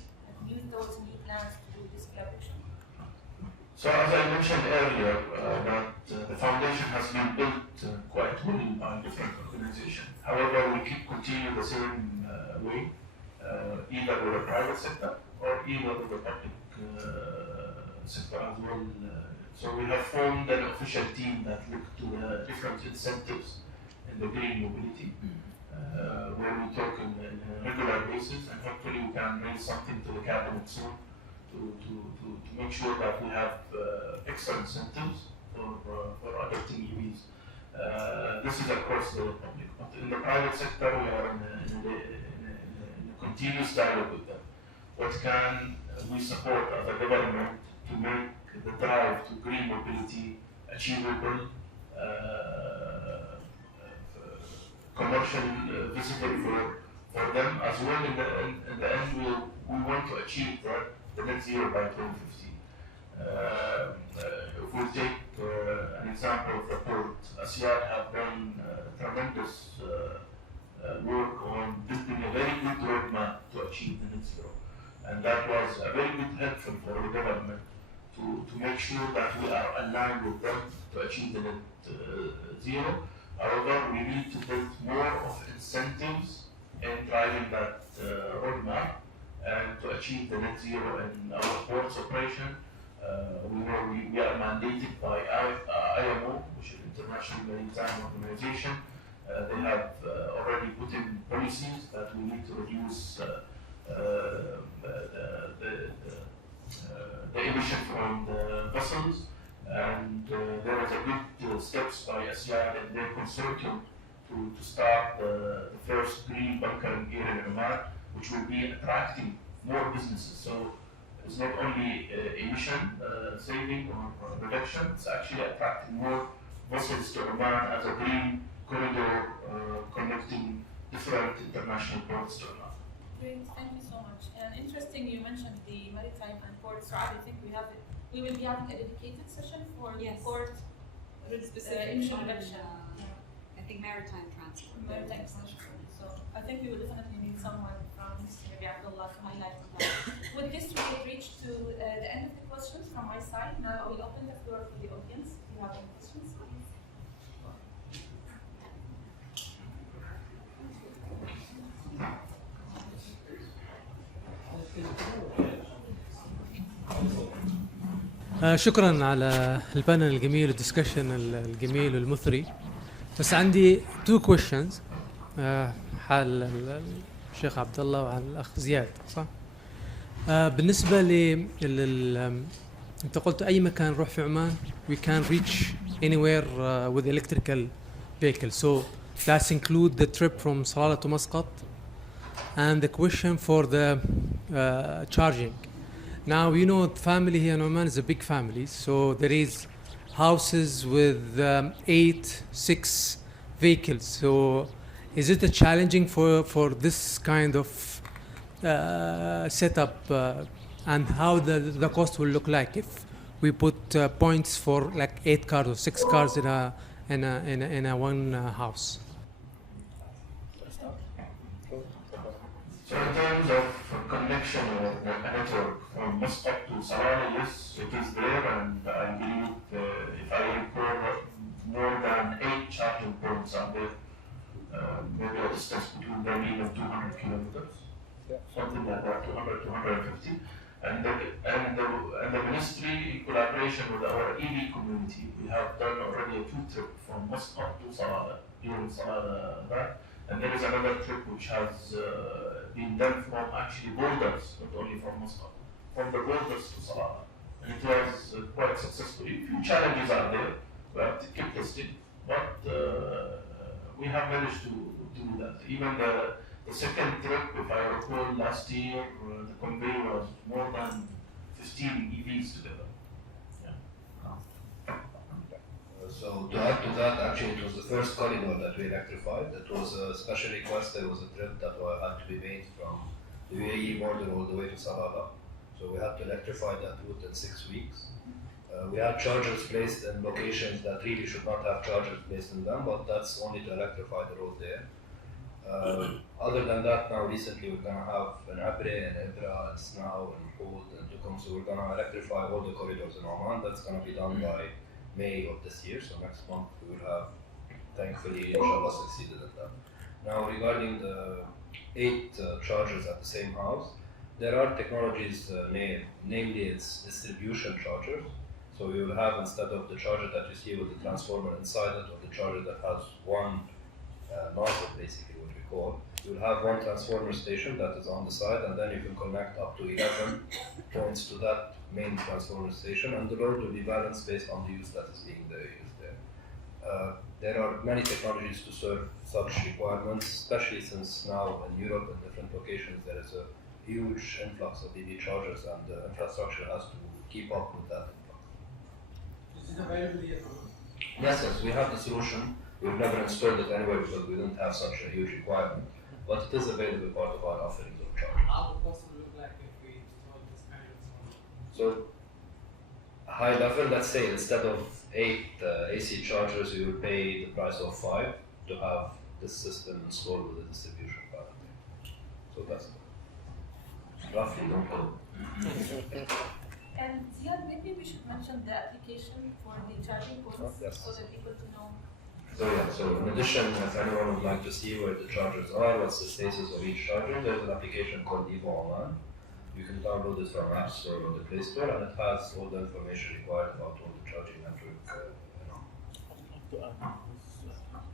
use those new plans to do this collaboration? So as I mentioned earlier, that the foundation has been built quite well by different organizations. However, we keep continuing the same way, either with the private sector or either with the public sector as well. So we have formed an official team that looked to the different incentives in the green mobility. Where we talk on a regular basis, and hopefully we can bring something to the cabinet soon to make sure that we have extra incentives for for adopting EVs. This is across the Republic, but in the private sector, we are in a continuous dialogue with them. What can we support as a government to make the drive to green mobility achievable, commercially visible for them, as well in the end we want to achieve the net zero by 2050. If we take an example of the port, Ziad have done tremendous work on building a very good roadmap to achieve the net zero. And that was a very good helpful for the government to make sure that we are aligned with them to achieve the net zero. However, we need to build more of incentives in driving that roadmap and to achieve the net zero in our ports operation. We are mandated by IMO, which is International Maritime Organization. They have already put in policies that we need to reduce the emission from the vessels, and there was a good steps by Ziad and their consortium to start the first green bunkering area in Oman, which will be attracting more businesses. So it's not only emission saving or reduction, it's actually attracting more vessels to Oman as a green corridor connecting different international ports to Oman. Great, thank you so much. And interesting, you mentioned the maritime and port. So I think we will be having a dedicated session for the port emission reduction. I think maritime transport. Maritime transport. So I think we will definitely need someone from maybe Abdullah to highlight on that. With this, we have reached to the end of the questions from my side. Now I will open the floor for the audience. If you have any questions, please. شكرا على البانل الجميل والدسكشن الجميل والمثري. بس عندي two questions حال الشيخ عبد الله وعلى الأخ زياد، صح؟ بالنسبة أنت قلت أي مكان نروح في عمان we can reach anywhere with electrical vehicle. So that's include the trip from Salalah to Muscat. And the question for the charging. Now, you know, the family here in Oman is a big family, so there is houses with 6 vehicles. So is it challenging for this kind of setup, and how the cost will look like if we put points for like 8 cars or 6 cars in a one house? So in terms of connection or network from Muscat to Salalah, yes, it is there, and I believe, if I recall, more than 8 charging points are there, maybe a distance between them even 200 kilometers, something like that, 200, 250. And the ministry, in collaboration with our EV community, we have done already a 2 trip from Muscat to Salalah, during Salalah. And there is another trip which has been done from actually borders, not only from Muscat, from the borders to Salalah. And it was quite successful. A few challenges are there, we have to keep testing, but we have managed to do that. Even the second trip, if I recall, last year, the convoy was more than 15 EVs together. So to add to that, actually it was the first corridor that we electrified. It was a special request. There was a trip that had to be made from the UAE border all the way to Salalah. So we had to electrify that route in 6 weeks. We had chargers placed in locations that really should not have chargers placed in them, but that's only to electrify the road there. Other than that, now recently we're going to have an Abre and Ibra and Snau and Hood and Tukum. So we're going to electrify all the corridors in Oman. That's going to be done by May of this year, so next month we will have, thankfully, inshallah, succeeded in that. Now, regarding the 8 chargers at the same house, there are technologies, namely it's distribution chargers. So we will have, instead of the charger that you see with the transformer inside it, or the charger that has one nozzle, basically what we call. You'll have one transformer station that is on the side, and then you can connect up to 11 points to that main transformer station, and the load will be balanced based on the use that is being used there. There are many technologies to serve such requirements, especially since now in Europe and different locations there is a huge influx of EV chargers, and the infrastructure has to keep up with that influx. Is it available yet? Yes, we have the solution. We've never installed it anywhere because we didn't have such a huge requirement, but it is available part of our offerings of charging. How would the cost look like if we installed this kind of So, solution? high level, let's say instead of 8 AC chargers, you will pay the price of 5 to have this system installed with a distribution panel. So that's roughly the code. And Ziad, maybe we should mention the application for the charging points Yes. so that people to know. So in addition, if anyone would like to see where the chargers are, what's the status of each charger, there's an application called Evo Oman. You can download this from App Store or the Play Store, and it has all the information required about all the charging network.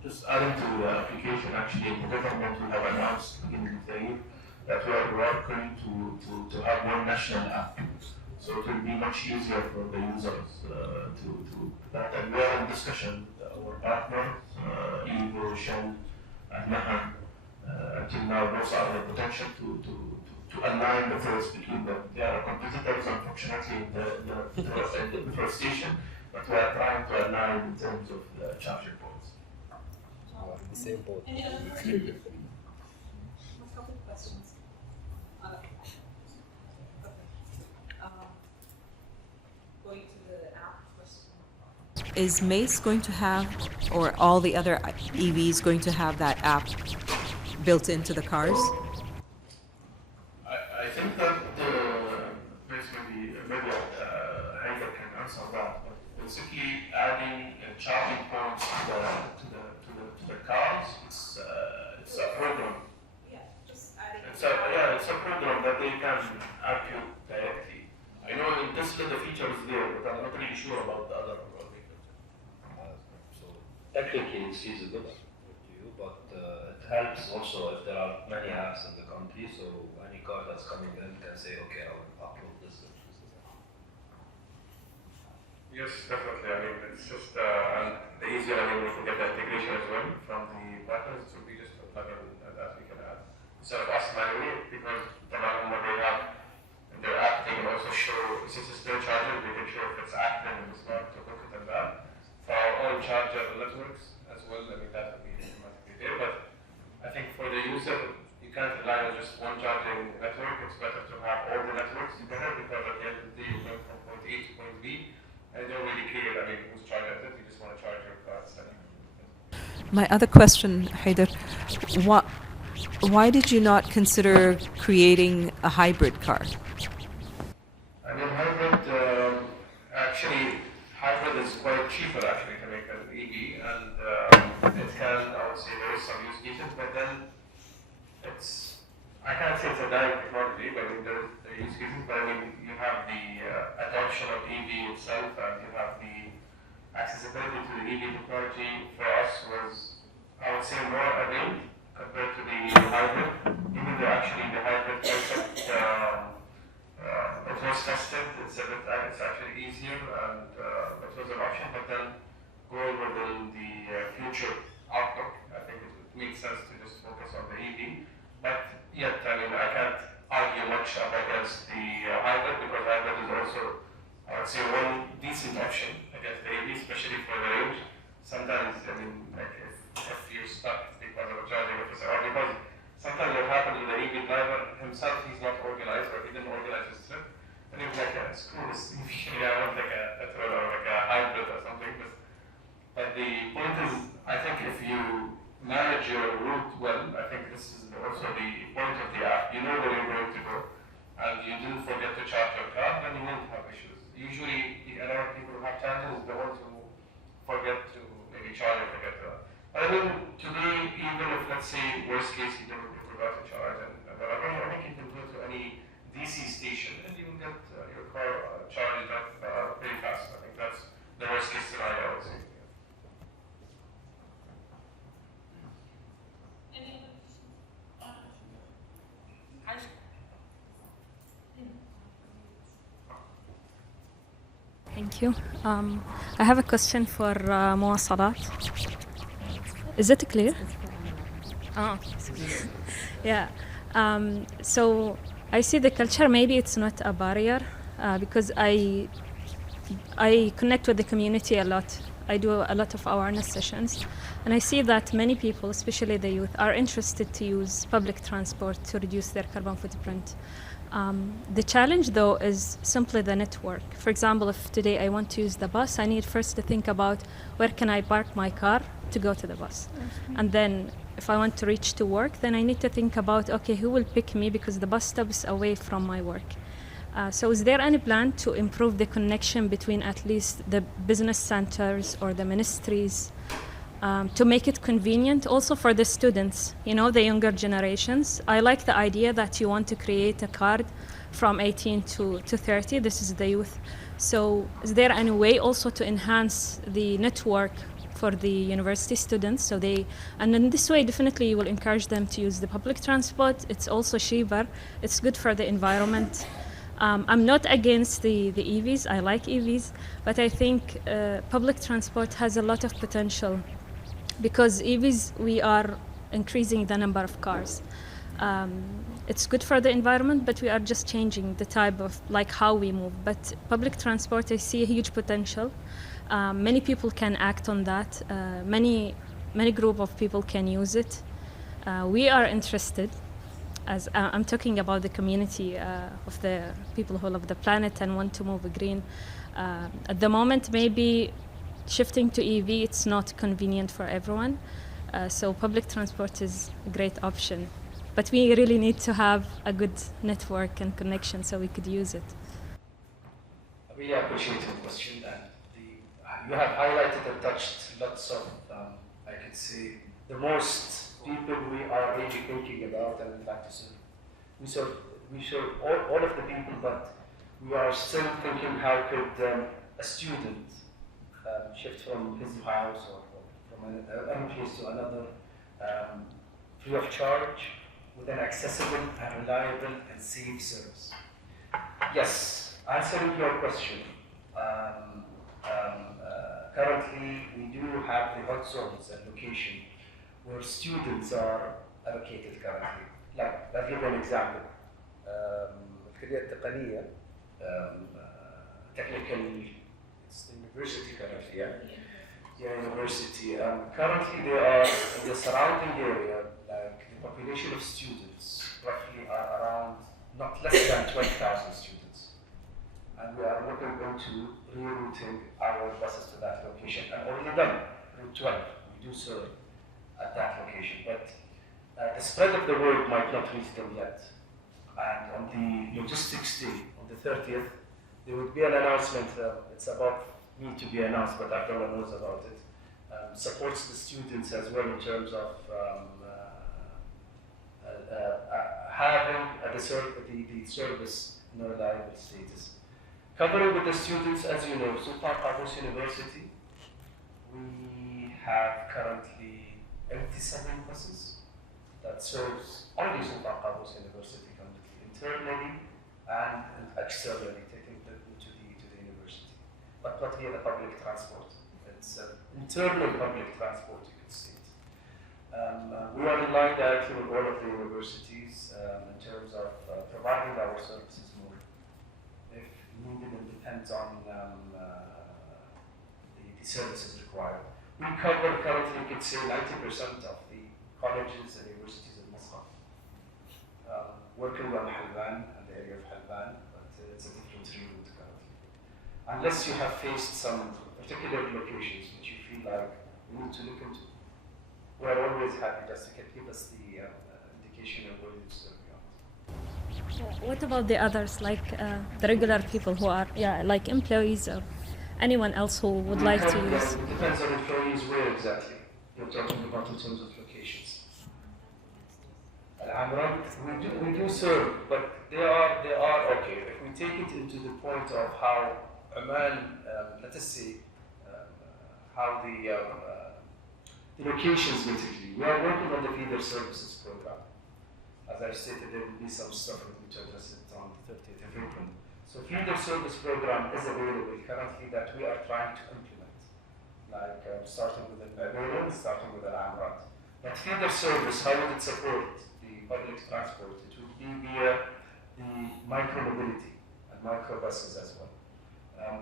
Just adding to the application, actually, the government will have announced beginning of the year that we are working to have one national app. So it will be much easier for the users to that. And we are in discussion with our partners, Evo, Shell, and Mahan. Until now, those are the potential to align the first between them. They are competitors, unfortunately, in the deforestation, but we are trying to align in terms of the charging points. The same boat. Any other questions? A couple of questions. Going to the app question. Is Mace going to have, or all the other EVs going to have that app built into the cars? I think that maybe Haider can answer that. But basically, adding charging points to the cars, it's a program. Yeah, just adding. It's a program that they can argue directly. I know in Tesla the feature is there, but I'm not really sure about the other vehicles. So technically it's feasible to you, but it helps also if there are many apps in the country, so any car that's coming in can say, okay, I will upload this. Yes, definitely. I mean, it's just, and the easier, I mean, we can get the integration as well from the partners. It would be just a plugin that we can add. Instead of us manually, because the what they have in their app, they can also show, since it's their charger, they can show if it's active and it's not to hook it and that. For our own charger networks as well, I mean, that would be automatically there. But I think for the user, you can't rely on just one charging network. It's better to have all the networks together, because at the end of the day, you're going from point A to point B. I don't really care, I mean, who's charging it, you just want to charge your car. My other question, Haider, why did you not consider creating a hybrid car? I mean, hybrid is quite cheaper actually to make an EV, and it can, I would say there is some use cases, but then I can't say it's a dying technology, but I mean, there are use cases, but I mean, you have the adoption of EV itself, and you have the accessibility to the EV technology for us was, I would say, more available compared to the hybrid. Even though actually the hybrid concept, it was tested, it's actually easier, and it was an option, but then going within the future outlook, I think it makes sense to just focus on the EV. But yet, I mean, I can't argue much against the hybrid, because hybrid is also, I would say, one decent option against the EV, especially for the range. Sometimes, I mean, like if you're stuck because of a charging officer, or because sometimes what happens with the EV driver himself, he's not organized, or he didn't organize his trip, and he's like, screw this EV, I want like a petrol or like a hybrid or something. But the point is, I think if you manage your route well, I think this is also the point of the app. You know where you're going to go, and you do forget to charge your car, then you won't have issues. Usually, a lot of people who have challenges, the ones who forget to maybe charge or forget to. But I mean, today, even if, let's say, worst case, you forgot to charge and whatever, I think you can go to any DC station and you will get your car charged up pretty fast. I think that's the worst case scenario, I would say. Thank you. I have a question for Mwasalat. Is it clear? Oh, yeah. So I see the culture, maybe it's not a barrier because I connect with the community a lot. I do a lot of awareness sessions, and I see that many people, especially the youth, are interested to use public transport to reduce their carbon footprint. The challenge, though, is simply the network. For example, if today I want to use the bus, I need first to think about where can I park my car to go to the bus. And then if I want to reach to work, then I need to think about, okay, who will pick me because the bus stop is away from my work. So is there any plan to improve the connection between at least the business centers or the ministries to make it convenient also for the students, you know, the younger generations? I like the idea that you want to create a card from 18 to 30. This is the youth. So is there any way also to enhance the network for the university students? And in this way, definitely you will encourage them to use the public transport. It's also cheaper. It's good for the environment. I'm not against the EVs. I like EVs, but I think public transport has a lot of potential because EVs, we are increasing the number of cars. It's good for the environment, but we are just changing the type of, like, how we move. But public transport, I see a huge potential. Many people can act on that. Many group of people can use it. We are interested. As I'm talking about the community of the people who love the planet and want to move green. At the moment, maybe shifting to EV, it's not convenient for everyone. So public transport is a great option. But we really need to have a good network and connection so we could use it. I really appreciate your question. And you have highlighted and touched lots of, I could say, the most people we are really thinking about and would like to serve. We serve all of the people, but we are still thinking how could a student shift from his house or from one place to another free of charge with an accessible and reliable and safe service. Yes, answering your question, currently we do have the hot zones and location where students are allocated currently. Like, I'll give an example. الكلية التقنية, technical, it's the university currently, university. Currently they are in the surrounding area, like the population of students roughly are around not less than 20,000 students. And we are looking into rerouting our buses to that location. And already done, Route 12, we do serve at that location, but the spread of the word might not reach them yet. And on the logistics day, on the 30th, there would be an announcement. It's about me to be announced, but Abdullah knows about it. Supports the students as well in terms of having the service in a reliable status. Covering with the students, as you know, Sultan Qaboos University, we have currently 87 buses that serves only Sultan Qaboos University internally and externally, taking them to the university. But not via the public transport. It's internal public transport, you could say. We are in line directly with all of the universities in terms of providing our services more. If needed, it depends on the services required. We cover currently, you could say, 90% of the colleges and universities in Muscat. Working on Halban and the area of Halban, but it's a different route currently. Unless you have faced some particular locations which you feel like we need to look into, we're always happy just to give us the indication of where you serve beyond. What about the others, like the regular people who are, like employees or anyone else who would like to use? It depends on employees where exactly you're talking about in terms of locations. We do serve, but they are okay. If we take it into the point of how Oman, let us say, how the locations basically, we are working on the feeder services program. As I stated, there will be some stuff we need to address it on the 30th of April. So feeder service program is available currently that we are trying to implement, like starting with the Haider, starting with the Amira. But feeder service, how would it support the public transport? It would be via the micro-mobility and micro-buses as well.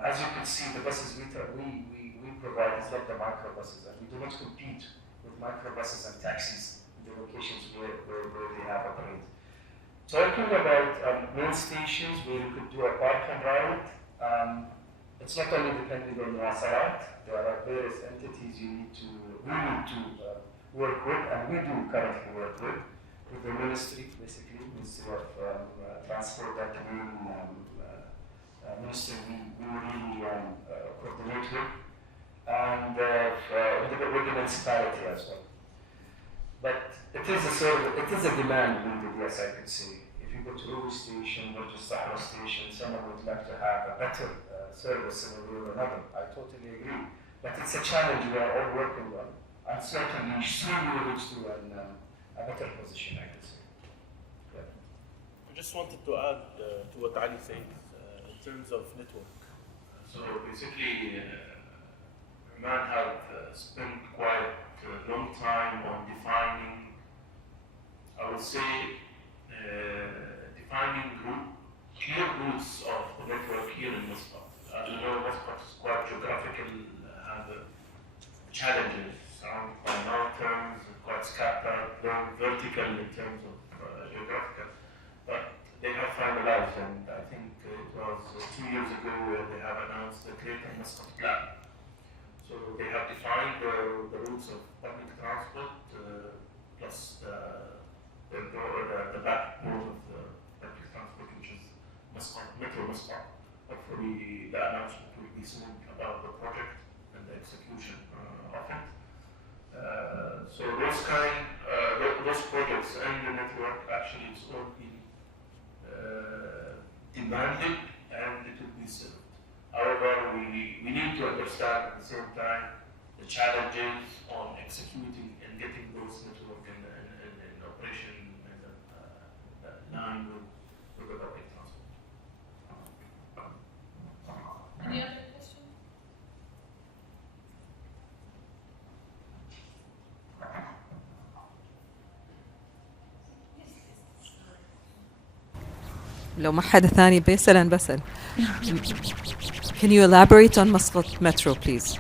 As you can see, the buses we provide is not the micro-buses, and we do not compete with micro-buses and taxis in the locations where they have operated. Talking about main stations where you could do a park and ride, it's not only depending on Mwasalat. There are various entities we need to work with, and we do currently work with the ministry, basically, Ministry of Transport, that the main ministry we really coordinate with, and with the municipality as well. But it is a demand needed, yes, I could say. If you go to Yarubi station or to Sahara station, someone would like to have a better service in a way or another. I totally agree. But it's a challenge we are all working on. And certainly soon we will reach to a better position, I could say. Yeah. I just wanted to add to what Ali said in terms of network. So basically, Oman have spent quite a long time on defining, I would say, defining clear routes of the network here in Muscat. As you know, Muscat is quite geographical, have challenges surrounded by mountains, quite scattered, very vertical in terms of geographical. But they have finalized, and I think it was 2 years ago where they have announced the Greater Muscat Plan. So they have defined the routes of public transport plus the backbone of the public transport, which is Muscat, Metro Muscat. Hopefully the announcement will be soon about the project and the execution of it. So those projects and the network actually is all being demanded, and it will be served. However, we need to understand at the same time the challenges on executing and getting those network in operation and line with the public transport. Any other questions? لو ما حدا ثاني بسأل. Can you elaborate on Muscat Metro, please?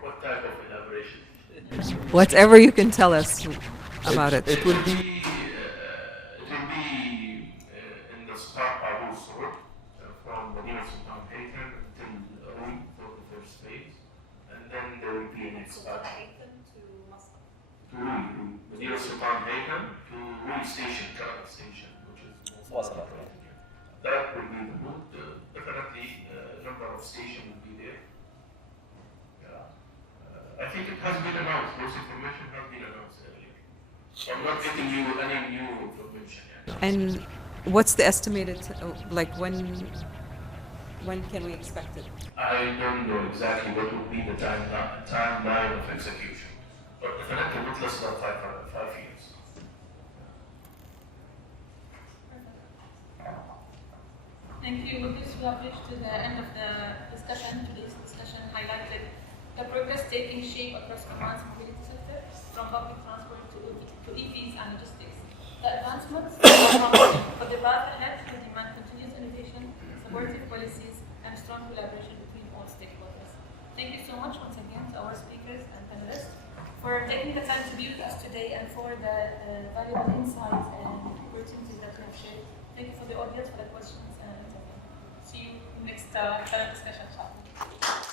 What type of elaboration? Whatever you can tell us about it. It will be in the start Abu Sur from the near Sultan Haider until Rui for the first phase, and then there will be an expansion to Rui, the near Sultan Haider to Rui station, current station, which is Mwasalat. That will be the route. Definitely, number of stations will be there. Yeah. I think it has been announced. Those information has been announced earlier. So I'm not getting you any new information yet. And what's the estimated, like when can we expect it? I don't know exactly what will be the timeline of execution, but definitely not less than 5 years. Thank you. With this, we have reached to the end of the discussion. Today's discussion highlighted the progress taking shape across Oman's mobility sector, from public transport to EVs and logistics. The advancements are promising, but the path ahead will demand continuous innovation, supportive policies, and strong collaboration between all stakeholders. Thank you so much once again to our speakers and panelists for taking the time to be with us today and for the valuable insights and opportunities that we have shared. Thank you for the audience for the questions and interview. See you next panel discussion.